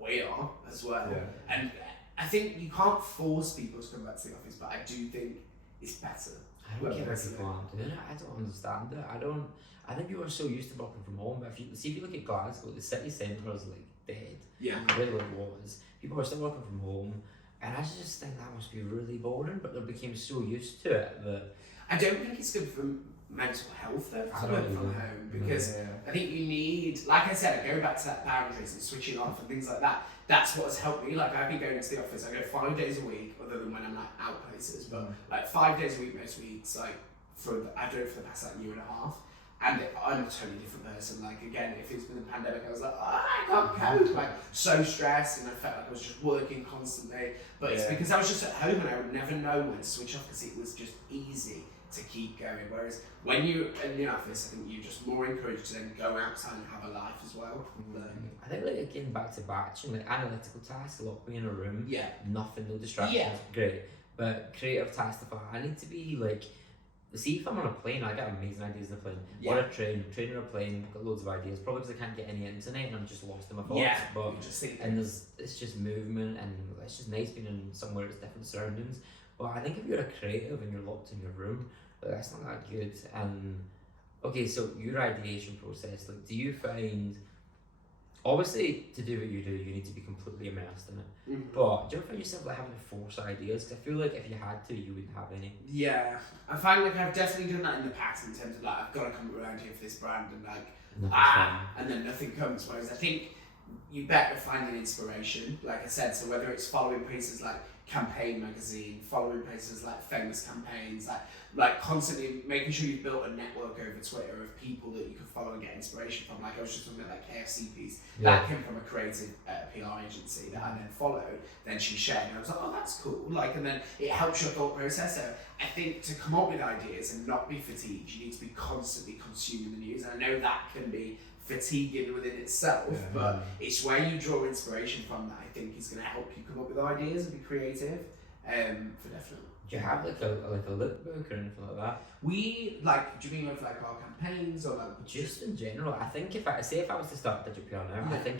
we are as well. And I think you can't force people to come back to the office, but I do think it's better. I don't get why people aren't doing it. I don't understand it. I think people are so used to working from home, but if you look at Glasgow, the city centre is like dead. Yeah. Really what it was. People are still working from home. And I just think that must be really boring, but they became so used to it that... I don't think it's good for mental health though, to work from home, because I think you need, like I said, I go back to that boundaries and switching off and things like that. That's what has helped me. Like I've been going into the office, I go 5 days a week, other than when I'm like out places, but like 5 days a week most weeks, like I've done it for the past like year and a half. And I'm a totally different person. Like again, if it's been the pandemic, I was like, I can't cope. Like so stressed, and I felt like I was just working constantly. But it's because I was just at home and I would never know when to switch off, because it was just easy to keep going. Whereas when you're in the office, I think you're just more encouraged to then go outside and have a life as well. I think like getting back to batching, like analytical tasks, lock me in a room, nothing, no distractions, great. But creative tasks, I need to be like. See, if I'm on a plane, I get amazing ideas on a plane. Or a train or a plane, I've got loads of ideas. Probably because I can't get any internet and I'm just lost in my thoughts. But it's just movement, and it's just nice being in somewhere that's different surroundings. But I think if you're a creative and you're locked in your room, that's not that good. And okay, so your ideation process, like, do you find, obviously to do what you do, you need to be completely immersed in it. But do you ever find yourself like having to force ideas? Because I feel like if you had to, you wouldn't have any. Yeah, I find like I've definitely done that in the past, in terms of like I've got to come around here for this brand, and like and then nothing comes. Whereas I think you better find an inspiration, like I said. So whether it's following places like Campaign magazine, following places like famous campaigns, like constantly making sure you've built a network over Twitter of people that you can follow and get inspiration from. Like I was just talking about that KFC piece, that came from a creative PR agency that I then followed. Then she shared, and I was like, oh, that's cool. Like, and then it helps your thought process. So I think to come up with ideas and not be fatigued, you need to be constantly consuming the news. And I know that can be fatiguing within itself, but it's where you draw inspiration from that I think is going to help you come up with ideas and be creative. For definitely. Do you have like a lookbook or anything like that? We like. Do you mean with like our campaigns or like just in general? I think if I was to start Digital PR now, I think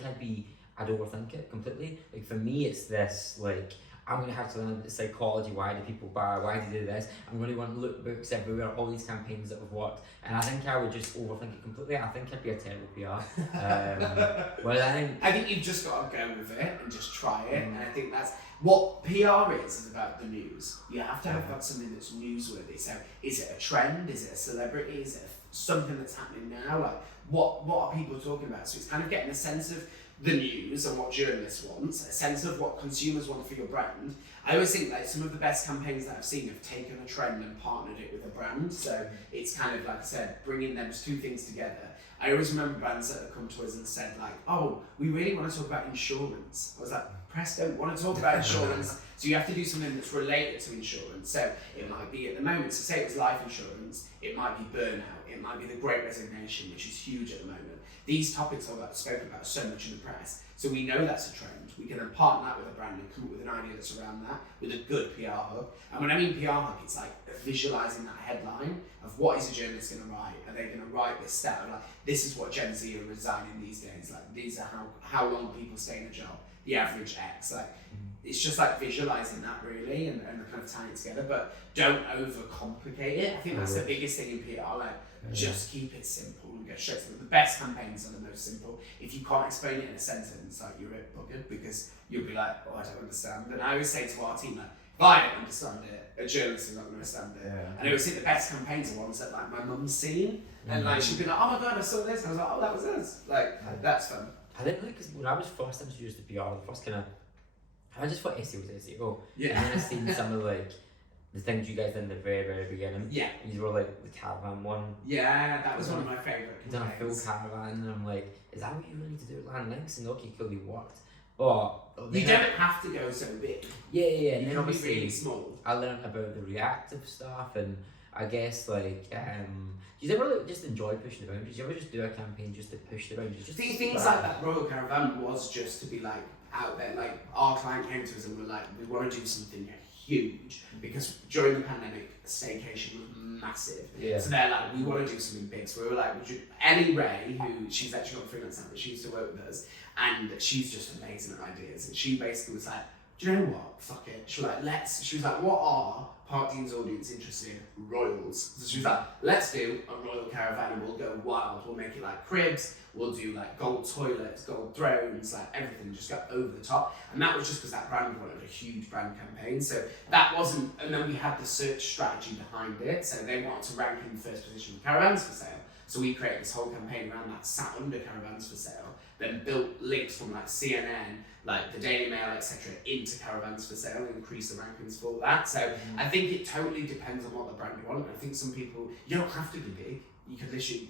I'd overthink it completely. Like for me, it's this like I'm going to have to learn the psychology, why do people buy, why do they do this, I'm going to want lookbooks everywhere, all these campaigns that have worked, and I think I would just overthink it completely. I think I'd be a terrible PR. Well, I think you've just got to go with it and just try it, and I think that's what PR is about the news. You have to have got something that's newsworthy. So is it a trend? Is it a celebrity? Is it something that's happening now? Like what are people talking about? So it's kind of getting a sense of the news and what journalists want, a sense of what consumers want for your brand. I always think like some of the best campaigns that I've seen have taken a trend and partnered it with a brand. So it's kind of like I said, bringing those two things together. I always remember brands that have come to us and said like, oh, we really want to talk about insurance. I was like, press don't want to talk about insurance, so you have to do something that's related to insurance. So it might be at the moment, so say it was life insurance, it might be burnout, it might be the Great Resignation, which is huge at the moment. These topics are spoken about so much in the press, so we know that's a trend. We can then partner that with a brand and come up with an idea that's around that, with a good PR hook. And when I mean PR hook, it's like visualising that headline of what is a journalist going to write. Are they going to write this stat of like, this is what Gen Z are resigning these days, like these are how long people stay in a job, the average X, like it's just like visualising that really and kind of tying it together, but don't overcomplicate it. I think that's the biggest thing in PR, like just keep it simple and go straight to it. The best campaigns are the most simple. If you can't explain it in a sentence, like you're a bit buggered because you'll be like, oh, I don't understand. And I always say to our team, like, if I don't understand it, a journalist is not going to understand it. And I always think the best campaigns are ones that like my mum's seen, and like she'd be like, oh my god, I saw this. And I was like, oh, that was us. Like that's fun. I think like cause when I was first introduced to PR, the first kind of, I just thought SEO was SEO. Yeah. And then I seen some of like the things you guys did in the very beginning. Yeah. You were like the caravan one. Yeah, that was one of my favourite You done a full caravan, and I'm like, is that what you really need to do at land links? And okay, cool, you worked. But you don't have to go so big. Yeah. And You then can be obviously really small. I learned about the reactive stuff, and I guess like you ever like, just enjoy pushing the boundaries? You ever just do a campaign just to push the boundaries? Just Things like that Royal Caravan was just to be like out there. Like our client came to us and were like, we want to do something huge because during the pandemic, staycation was massive. Yeah. So they're like, we want to do something big. So we were like, Ellie Ray, who she's actually got freelance now, but she used to work with us, and she's just amazing at ideas. And she basically was like, do you know what? Fuck it. She was like, what are Park Dean's audience interested in? Royals. So she was like, let's do a royal caravan and we'll go wild. We'll make it like cribs, we'll do like gold toilets, gold thrones, like everything, just go over the top. And that was just because that brand wanted a huge brand campaign. So that wasn't, and then we had the search strategy behind it. So they wanted to rank in the first position with caravans for sale. So we created this whole campaign around that, sat under caravans for sale, then built links from like CNN, like the Daily Mail, etc., into caravans for sale and increase the rankings for that. So I think it totally depends on what the brand you want. I think some people, you don't have to be big. You could literally,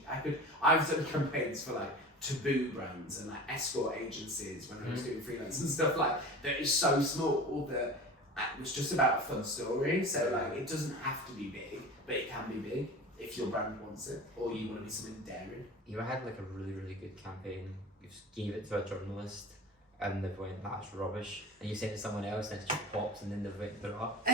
I've done campaigns for like taboo brands and like escort agencies when I was doing freelance and stuff like that is so small that it was just about a fun story. So like it doesn't have to be big, but it can be big if your brand wants it or you want to be something daring. You had like a really good campaign. You just gave it to a journalist, and they went, that's rubbish. And you sent it to someone else, and it just pops, and then they went, they're up.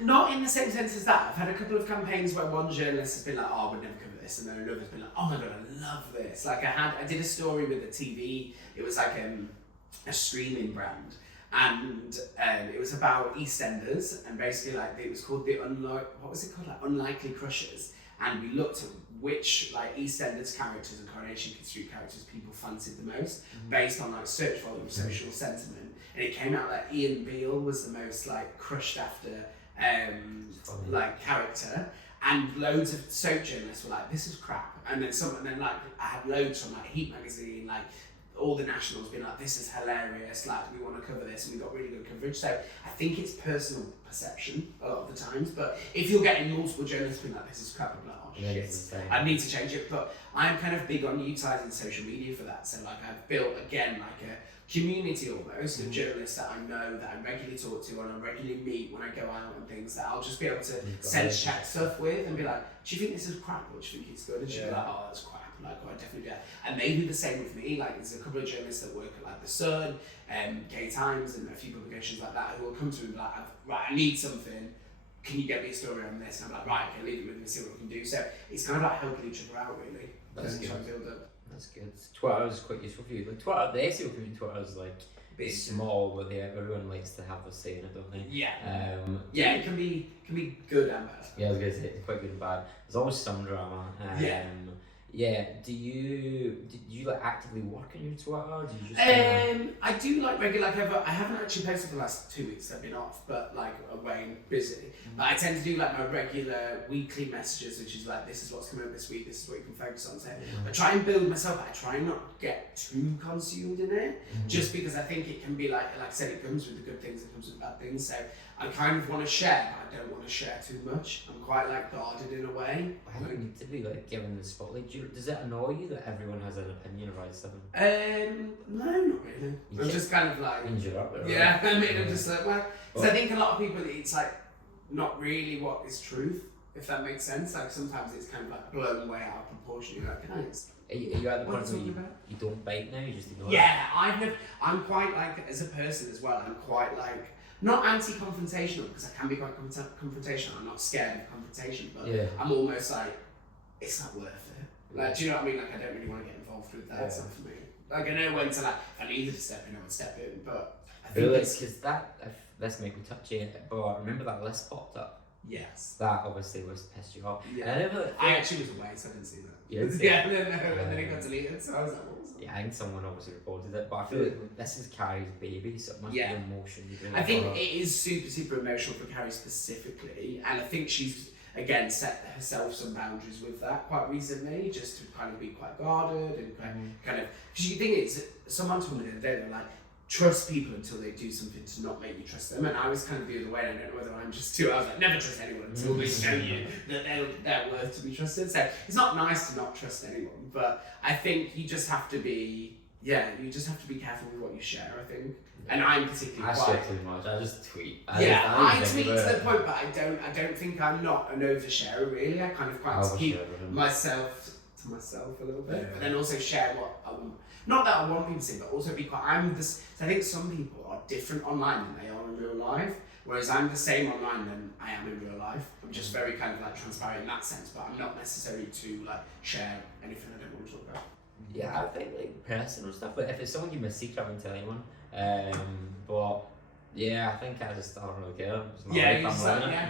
Not in the same sense as that. I've had a couple of campaigns where one journalist has been like, oh, I would never cover this, and then another's been like, oh my god, I love this. Like I did a story with the TV. It was like a streaming brand, and it was about EastEnders, and basically like it was called Unlikely Crushers, and we looked at which like EastEnders characters and Coronation Street characters people fancied the most based on like search volume, social sentiment, and it came out that Ian Beale was the most like crushed after like character, and loads of soap journalists were like, this is crap, and then like I had loads from like Heat magazine, like all the nationals being like, this is hilarious, like we want to cover this, and we got really good coverage. So I think it's personal perception a lot of the times, but if you're getting multiple journalists being like, this is crap, I'm like, oh shit, I need to change it. But I'm kind of big on utilising social media for that. So like I've built again like a community almost of journalists that I know, that I regularly talk to and I regularly meet when I go out and things, that I'll just be able to sense check stuff with and be like, do you think this is crap or do you think it's good? And she'll be like, oh, that's crap. Like, oh, I definitely do that. And they do the same with me. Like, there's a couple of journalists that work at like The Sun, Gay Times, and a few publications like that who will come to me and be like, right, I need something. Can you get me a story on this? And I'm like, right, okay, leave it with me, see what we can do. So it's kind of like helping each other out, really. That's good. That's good. Twitter is quite useful for you. Like Twitter, the SEO community Twitter is like big. small, but everyone likes to have a say in it, don't they? Yeah. It can be good and bad. Yeah, I was gonna say it's quite good and bad. There's always some drama. Do you like actively work on your Twitter? Do you just I do like regular. I haven't actually posted for the last 2 weeks. I've been off, but like away and busy. But I tend to do like my regular weekly messages, which is like, this is what's coming up this week. This is what you can focus on. So I try and build myself. I try and not get too consumed in it, just because I think it can be like I said, it comes with the good things, it comes with bad things. So I kind of want to share, but I don't want to share too much. I'm quite like guarded in a way. I don't need to be like given the spotlight. Does it annoy you that everyone has an opinion about something? No, not really. I'm just kind of like, yeah. I mean, I'm just like, well, because I think a lot of people, it's like not really what is truth, if that makes sense. Like sometimes it's kind of like blown way out of proportion. You're like, guys, are you at the point where you don't bite now? You just ignore it? Yeah, I'm quite like, as a person as well, I'm quite like, not anti-confrontational, because I can be quite confrontational. I'm not scared of confrontation, but I'm almost like, it's not worth it. Like, do you know what I mean? Like, I don't really want to get involved with that. It's not for me. Like, I know when to like, if I needed to step in, I would step in. But I think because this might be touchy, but remember that list popped up. Yes. That obviously was pissed you off. Yeah. And I actually was away, so I didn't see that. Yeah, and then it got deleted, so I was like, what was that? Yeah, I think someone obviously reported it, but I feel like this is Carrie's baby, so it must be emotion. I think it is super, super emotional for Carrie specifically, and I think she's, again, set herself some boundaries with that quite recently, just to kind of be quite guarded and kind of, because the thing is, someone told me the other day, they're like, trust people until they do something to not make you trust them, and I was kind of the other way, and I don't know whether I'm just too, I was like, never trust anyone until they show you that they're worth to be trusted. So it's not nice to not trust anyone, but I think you just have to be, you just have to be careful with what you share, I think. And I'm particularly share too much. I just tweet. I tweet to the point, but I don't think I'm not an oversharer really. I kind of quite keep myself to myself a little bit, but then also share what I want. Not that I want people to see, but also be quite. I think some people are different online than they are in real life. Whereas I'm the same online than I am in real life. I'm just very kind of like transparent in that sense, but I'm not necessary to like share anything I don't want to talk about. Yeah, I think like personal stuff. But if it's someone give me a secret, I won't tell anyone. But yeah, I think I just don't really care.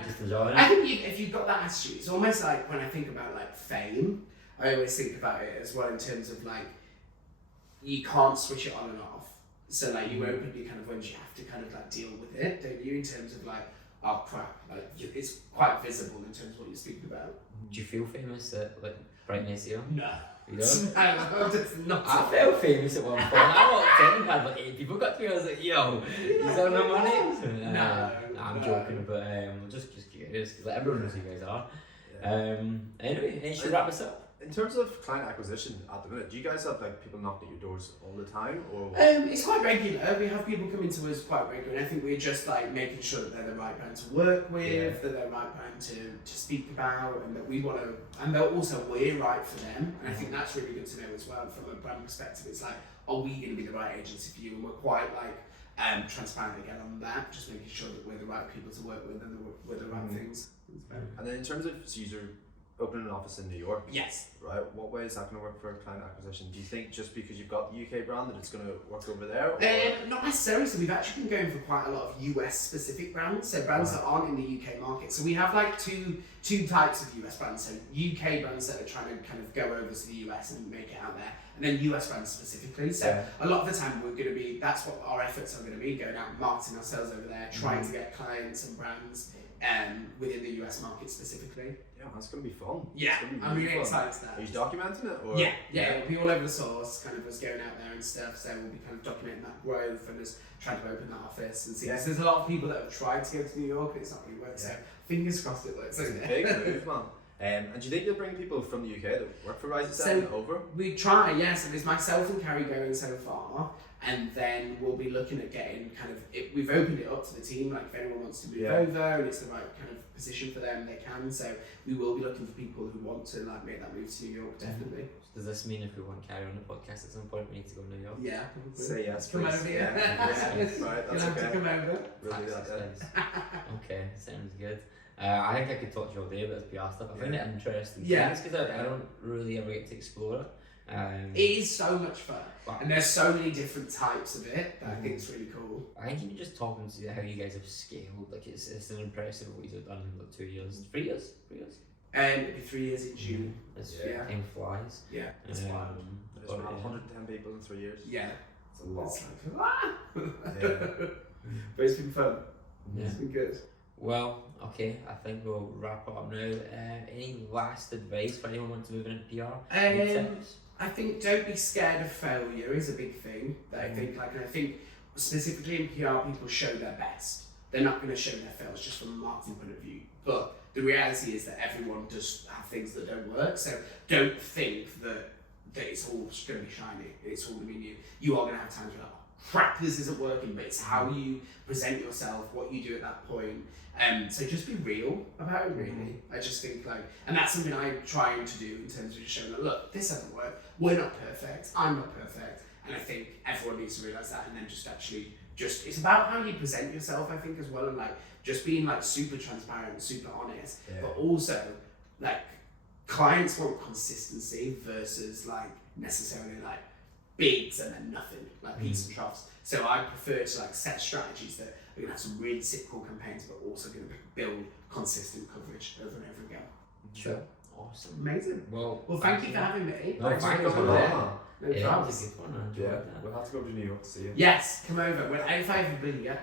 Just enjoy it. I think if you've got that attitude, it's almost like when I think about like fame, I always think about it as well in terms of like, you can't switch it on and off. So like you openly kind of, when you have to kind of like deal with it, don't you, in terms of like, oh crap, like it's quite visible in terms of what you're speaking about. Do you feel famous at like Brighton SEO? No. You don't? I felt famous at one point. I walked in, had like 8 people got to me, I was like, yo, is that no money? No. I'm joking, but just curious, because like, everyone knows who you guys are. Anyway, you should wrap this up. In terms of client acquisition at the minute, do you guys have like people knocking at your doors all the time, or? It's quite regular. We have people coming to us quite regularly, and I think we're just like making sure that they're the right brand to work with, that they're the right brand to speak about, and that we want to, and that also we're right for them. And I think that's really good to know as well from a brand perspective. It's like, are we going to be the right agency for you? And we're quite like transparent again on that, just making sure that we're the right people to work with and that we're the right things. And then in terms of user opening an office in New York. Yes. Right. What way is that going to work for client acquisition? Do you think just because you've got the UK brand that it's going to work over there? Or? Not necessarily. So we've actually been going for quite a lot of US specific brands. So brands that aren't in the UK market. So we have like two types of US brands. So UK brands that are trying to kind of go over to the US and make it out there, and then US brands specifically. So a lot of the time we're going to be, that's what our efforts are going to be, going out and marketing ourselves over there, trying to get clients and brands within the US market specifically. Yeah, that's going to be fun. Yeah, I'm really excited to that. Are you documenting it? Or? Yeah, we'll be all over the source, kind of us going out there and stuff, so we'll be kind of documenting that growth and us trying to open that office and see. Yeah. There's a lot of people that have tried to go to New York and it's not really worked, so fingers crossed it works. It's a big move, man. And do you think you'll bring people from the UK that work for Rise over? We try, yes. So there's myself and Carrie going so far, and then we'll be looking at getting kind of, we've opened it up to the team, like if anyone wants to move over and it's the right kind of position for them, they can. So we will be looking for people who want to like make that move to New York, definitely. Does this mean if we want Carrie on the podcast at some point, we need to go to New York? Yeah. Say yes, come please. over here. Right, You'll have to come over. We'll do that then. Okay, sounds good. I think I could talk to you all day about this PR stuff. I find it interesting. Yeah. Because I don't really ever get to explore it. It is so much fun. But And there's so many different types of it that I think it's really cool. I think even just talking to how you guys have scaled, like it's an impressive what you've done in like 2 years, 3 years, 3 years. It'll be 3 years in June. It's Yeah. time flies. Yeah. It's wild. There's but, around 110 people in 3 years. Yeah. It's a lot. It's like, ah! Yeah. But it's been fun. Yeah. It's been good. Well, okay, I think we'll wrap it up now. Any last advice for anyone wanting to move into PR? Any tips? I think don't be scared of failure is a big thing that I think, like, and I think specifically in PR, people show their best. They're not going to show their fails just from a marketing point of view. But the reality is that everyone does have things that don't work. So don't think that it's all going to be shiny. It's all going to be new. You are going to have times where, oh, crap, this isn't working. But it's how you present yourself, what you do at that point. So just be real about it, really. I just think, like, and that's something I'm trying to do in terms of just showing that, look, this doesn't work. We're not perfect. I'm not perfect. And I think everyone needs to realise that, and then just actually it's about how you present yourself, I think, as well, and like just being like super transparent, super honest, but also like clients want consistency versus like necessarily like bigs and then nothing, like peaks and troughs. So I prefer to like set strategies that are gonna have some really cool campaigns, but also gonna build consistent coverage over and over again. Sure. Awesome. Amazing. Well, Thank you for having me. No, Thanks thank for you coming for there. that. No Yeah, that problems. was a good one. I enjoyed Yeah, that. we'll have to go to New York to see you. Yes, come over. Well, if I ever been, yeah.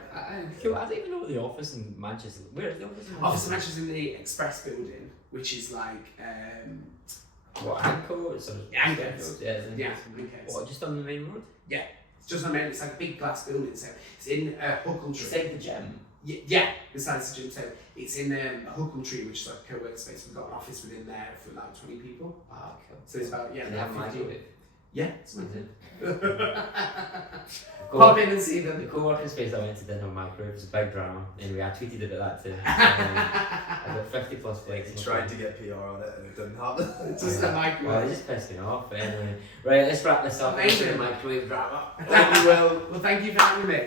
Cool. I don't even know what the office in Manchester. Where is the office in Manchester? Office of Manchester in the Express building, which is like, What, Anchor? Sort of Anchors. Yeah, isn't it? yeah, okay. What, just on the main road? It's just on it's like a big glass building, so it's in Huckletree. Beside the gym. Yeah, besides the gym, so it's in Huckletree, which is like a co-work space. We've got an office within there for like 20 people. Ah, cool. So it's about, yeah, And they have a about 50. microwave. Yeah, it's amazing. Go Pop in and see them. The co-working space I went to didn't have a microwave. It was a big drama. Anyway, I tweeted about that too. I got 50 plus flights. He tried to get PR on it and it didn't happen. It's just a Well, microwave. it just pissed me off. But anyway, right, let's wrap this up. Amazing. The microwave drama. Well, thank you for having me.